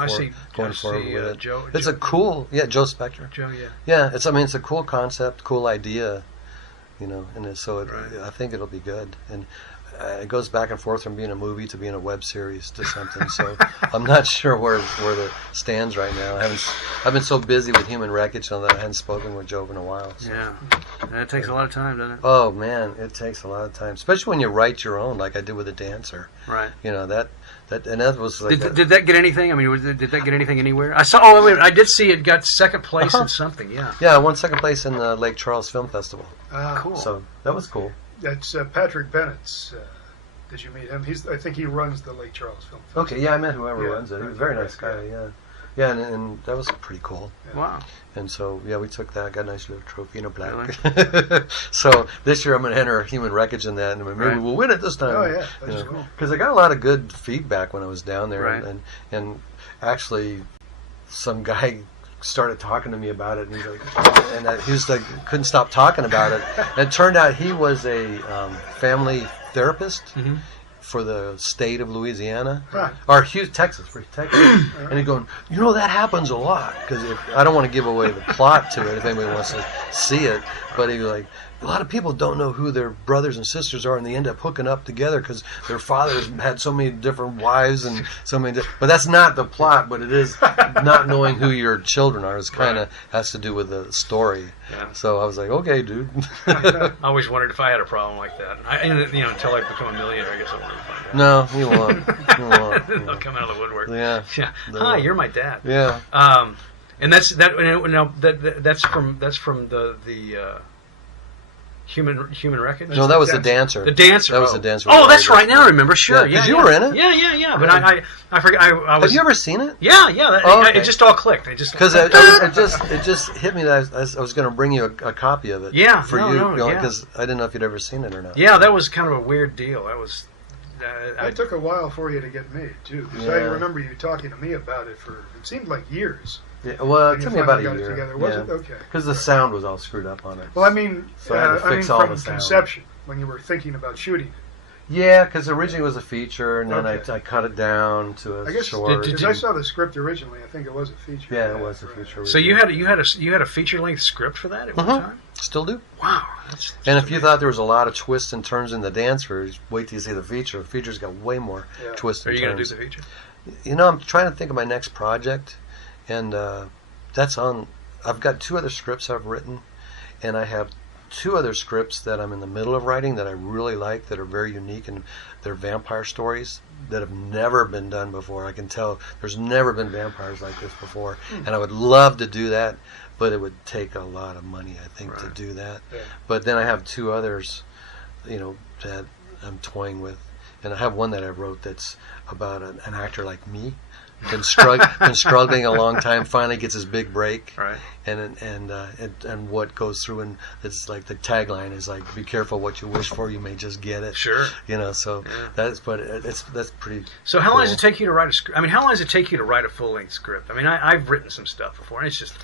Going forward with it. Joe Joe Spector. Joe, yeah. Yeah, it's a cool concept, cool idea, and so I think it'll be good. And it goes back and forth from being a movie to being a web series to something. So I'm not sure where it stands right now. I've been so busy with Human Wreckage that I hadn't spoken with Job in a while. So. Yeah, that takes a lot of time, doesn't it? Oh man, it takes a lot of time, especially when you write your own, like I did with The Dancer. Right. You know that was like. Did that get anything? I mean, did that get anything anywhere? I saw. Oh wait, I did see it got second place in something. Yeah. Yeah, I won second place in the Lake Charles Film Festival. Cool. So that was cool. That's Patrick Bennett's. Did you meet him? I think he runs the Lake Charles Film Festival. Okay, yeah, I met whoever runs it. He was a very nice guy. Yeah, and that was pretty cool. Yeah. Wow. And so yeah, we took that. Got a nice little trophy in a plaque. Really? So this year I'm going to enter Human Wreckage in that, and maybe we'll win it this time. Oh yeah, that's cool. Because I got a lot of good feedback when I was down there, right. and actually some guy started talking to me about it, and he was like couldn't stop talking about it. And it turned out he was a family therapist for the state of Louisiana or Texas, and he's going, that happens a lot, because I don't want to give away the plot to it if anybody wants to see it, but he was like, a lot of people don't know who their brothers and sisters are, and they end up hooking up together because their fathers had so many different wives and so many. But that's not the plot. But it is not knowing who your children are. It's kind of has to do with the story. Yeah. So I was like, okay, dude. I always wondered if I had a problem like that. Until I become a millionaire, I guess I'll never find out. No, you won't. You won't. They'll come out of the woodwork. Yeah. Yeah. Hi, you're my dad. Yeah. And that's from the Human Wreckage? No, that was The Dancer. The Dancer. That was The Dancer. Oh, that's right. Now I remember. Sure. Yeah, because you were in it. Yeah. But I forget. I was. Have you ever seen it? Yeah. Okay. It just all clicked. Because it just hit me that I was going to bring you a copy of it. Yeah. For you, because I didn't know if you'd ever seen it or not. Yeah, that was kind of a weird deal. That was. It took a while for you to get made too, because I remember you talking to me about it for it seemed like years. Yeah, well, it took me about a year. Was it? Okay. Because the sound was all screwed up on it. Well, I mean, so I had to fix all from the sound. conception, when you were thinking about shooting it. Yeah, because originally it was a feature, and then I cut it down to a short. Because I saw the script originally, I think it was a feature. Yeah, it was a feature. So you had a feature length script for that at one time? Still do. Wow. And if you thought there was a lot of twists and turns in The Dancer, wait till you see the feature. The feature's got way more twists and turns. Are you going to do the feature? I'm trying to think of my next project, and that's on. I've got 2 other scripts I've written, and I have 2 other scripts that I'm in the middle of writing that I really like, that are very unique, and they're vampire stories that have never been done before. I can tell there's never been vampires like this before, and I would love to do that, but it would take a lot of money, I think, to do that. Yeah. But then I have 2 others, that I'm toying with, and I have one that I wrote that's about an actor like me. Been struggling a long time. Finally gets his big break, right? And what goes through, and it's like the tagline is like, "Be careful what you wish for, you may just get it." Sure. So that's pretty. So how long does it take you to write a script? I mean, how long does it take you to write a full length script? I mean, I've written some stuff before, and it's just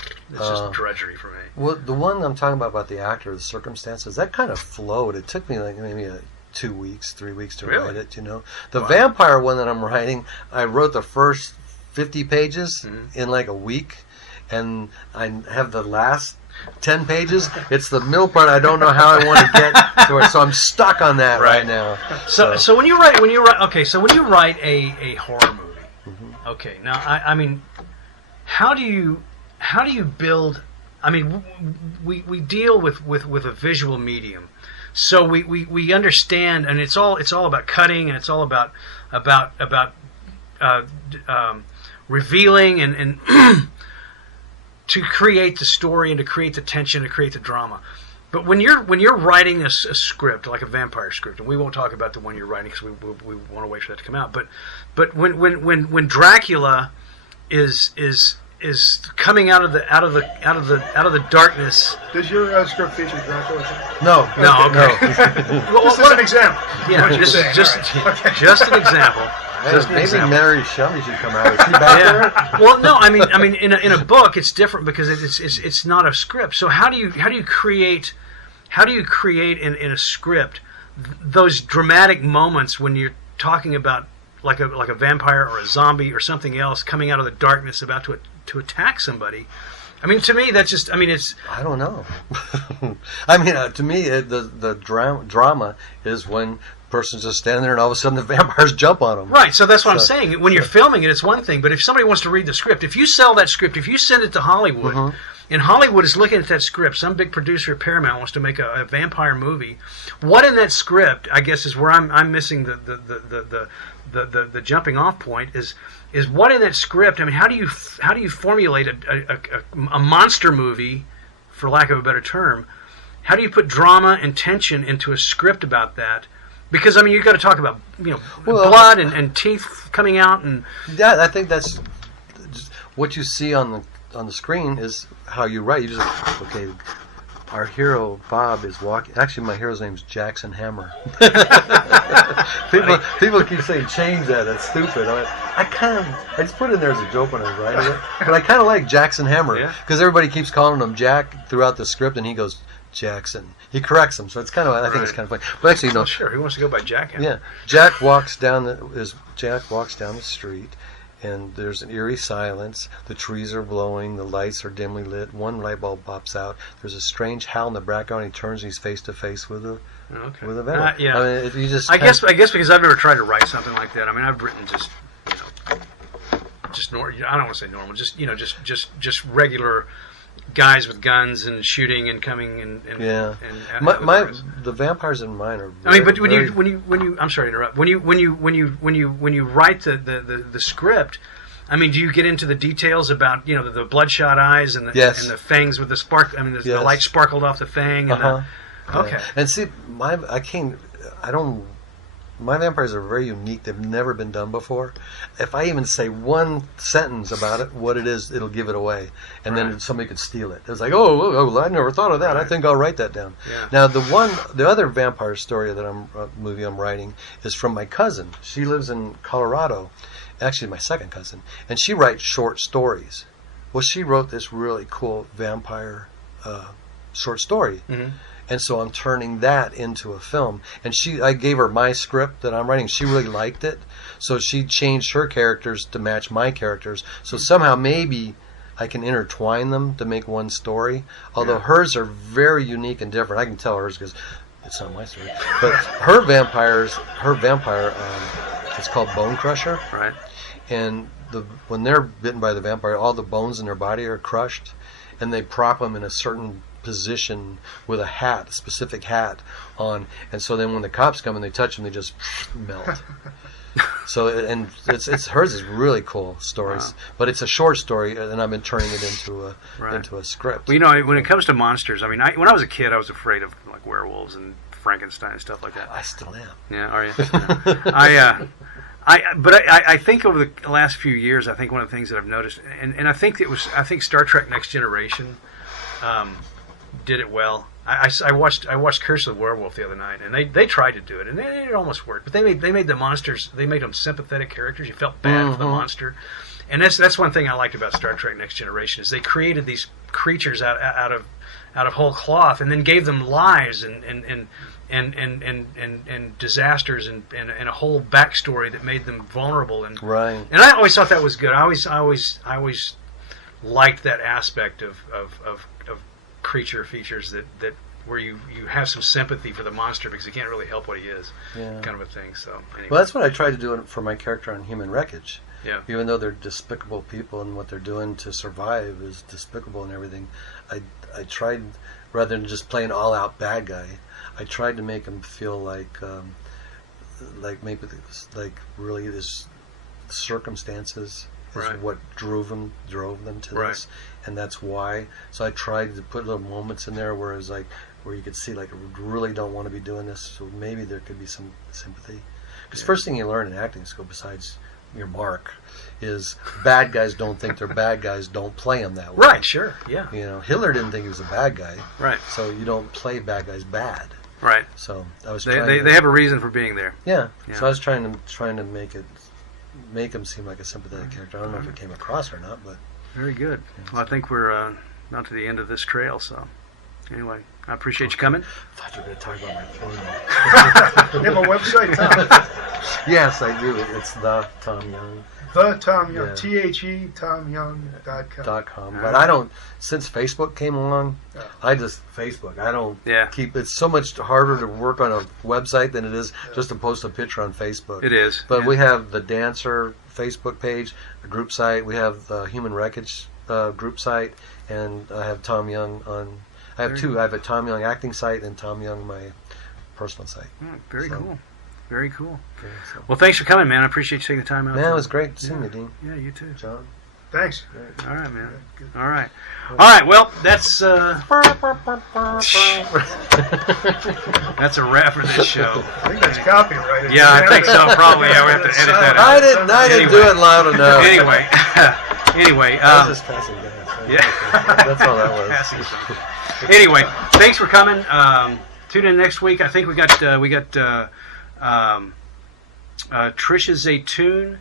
drudgery for me. Well, the one I'm talking about the actor, the circumstances, that kind of flowed. It took me like maybe 2 weeks, 3 weeks to write it. The vampire one that I'm writing, I wrote the first 50 pages in like a week, and I have the last 10 pages. It's the middle part I don't know how I want to get to it, so I'm stuck on that right now. So when you write a horror movie, okay, now I mean, how do you build? I mean, we deal with a visual medium, so we understand, and it's all about cutting, and it's all about revealing and to create the story and to create the tension, to create the drama. But when you're writing a script like a vampire script, and we won't talk about the one you're writing because we want to wait for that to come out. But when Dracula is coming out of the darkness. Does your script feature Dracula? No. Okay. Just as an example. Yeah, just an example. Maybe Mary Shelley should come out. Is she back there? Well, no. I mean, in a book, it's different because it's not a script. So how do you create in a script those dramatic moments when you're talking about like a vampire or a zombie or something else coming out of the darkness about to attack somebody? I mean, to me, that's just. I mean, it's. I don't know. I mean, to me, the drama is when person's just standing there and all of a sudden the vampires jump on them. Right. So that's what I'm saying. When you're filming it, it's one thing. But if somebody wants to read the script, if you sell that script, if you send it to Hollywood, and Hollywood is looking at that script, some big producer at Paramount wants to make a vampire movie. What in that script, I guess, is where I'm missing the jumping off point is what in that script. I mean, how do you formulate a monster movie, for lack of a better term? How do you put drama and tension into a script about that? Because I mean, you've got to talk about blood and teeth coming out, and I think that's what you see on the screen is how you write. You just okay. Our hero Bob is walking. Actually, my hero's name's Jackson Hammer. people keep saying change that. That's stupid. I just put it in there as a joke when I was writing it. But I kind of like Jackson Hammer because everybody keeps calling him Jack throughout the script, and he goes Jackson. He corrects him, so it's kind of. I think it's kind of funny. But actually, no. Sure, who wants to go by Jack Hammer? Yeah, Jack walks down the street. And there's an eerie silence. The trees are blowing. The lights are dimly lit. One light bulb pops out. There's a strange howl in the background. He turns and he's face to face with a venom. Yeah. I mean, if you just I guess because I've never tried to write something like that. I mean, I've written just I don't want to say normal. Just regular guys with guns and shooting and coming and the vampires in mine are. I mean, but when you I'm sorry to interrupt. When you write the script, I mean, do you get into the details about the bloodshot eyes and the fangs with the spark? I mean, the light sparkled off the fang. And okay. And see, my vampires are very unique. They've never been done before. If I even say one sentence about it, what it is, it'll give it away. And then somebody could steal it. It's like, oh, I never thought of that. I think I'll write that down. Yeah. Now, the other vampire story that movie I'm writing is from my cousin. She lives in Colorado. Actually, my second cousin. And she writes short stories. Well, she wrote this really cool vampire short story. Mm-hmm. And so I'm turning that into a film. And I gave her my script that I'm writing. She really liked it. So she changed her characters to match my characters. So somehow maybe I can intertwine them to make one story. Although hers are very unique and different. I can tell hers because it's not my story. But her vampire, it's called Bone Crusher. Right. And when they're bitten by the vampire, all the bones in their body are crushed. And they prop them in a certain position with a specific hat on, and so then when the cops come and they touch them, they just melt. So and it's hers is really cool stories, but it's a short story, and I've been turning it into a script. Well, when it comes to monsters, I mean, when I was a kid, I was afraid of like werewolves and Frankenstein and stuff like that. I still am. Yeah, are you? I think over the last few years, I think one of the things that I've noticed, and I think Star Trek Next Generation did it well. I watched Curse of the Werewolf the other night, and they tried to do it, and it almost worked. But they made the monsters, they made them sympathetic characters. You felt bad for the monster, and that's one thing I liked about Star Trek Next Generation is they created these creatures out of whole cloth, and then gave them lives and disasters and a whole backstory that made them vulnerable. And I always thought that was good. I always liked that aspect of creature features that where you have some sympathy for the monster because he can't really help what he is, kind of a thing. So anyway. Well, that's what I tried to do for my character on Human Wreckage. Yeah. Even though they're despicable people and what they're doing to survive is despicable and everything, I tried, rather than just play an all-out bad guy, I tried to make him feel like maybe really this circumstances is what drove them to this, and that's why. So I tried to put little moments in there where you could see like I really don't want to be doing this, so maybe there could be some sympathy. Because first thing you learn in acting school, besides your mark, is bad guys don't think they're bad guys. Don't play them that way. Right. Sure. Yeah. Hitler didn't think he was a bad guy. Right. So you don't play bad guys bad. Right. So I was. They have a reason for being there. Yeah. So I was trying to make him seem like a sympathetic character. I don't know if it came across or not, but very good. Well, I think we're not to the end of this trail. So anyway, I appreciate you coming. I thought you were going to talk about my phone. You have a website, Tom? Yes, I do. It's the Tom Young. The Tom Young. Yeah. THE TomYoung.com. .com. But I don't, since Facebook came along, I just, Facebook, I don't keep, it's so much harder to work on a website than it is just to post a picture on Facebook. It is. But we have the Dancer Facebook page, the group site, we have the Human Wreckage group site, and I have Tom Young on, I have two. I have a Tom Young acting site and Tom Young my personal site. Very cool. Very cool. Okay, so. Well, thanks for coming, man. I appreciate you taking the time out. Man, it was great seeing you, Dean. Yeah, you too. John. Thanks. All right, man. All right. All right. Well, that's that's a wrap for this show. I think that's copyrighted. Yeah, I think so. Probably. Yeah, we have to edit that out. I didn't do it loud enough. Anyway. I was just passing gas. Yeah. That's all that was. Anyway, thanks for coming. Tune in next week. I think we got Trisha Zaytoon.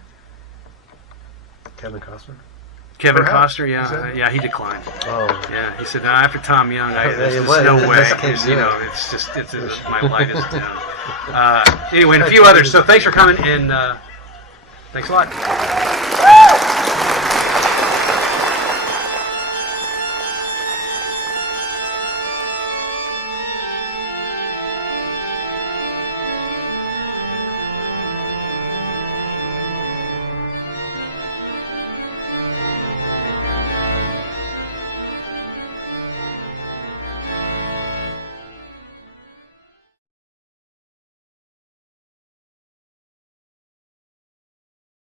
Kevin Costner. Kevin Perhaps. Costner, yeah, he declined. Oh. Yeah, he said, no, after Tom Young, there's no way. It's just my light is down. Anyway, and a few others. So thanks for coming, and thanks a lot.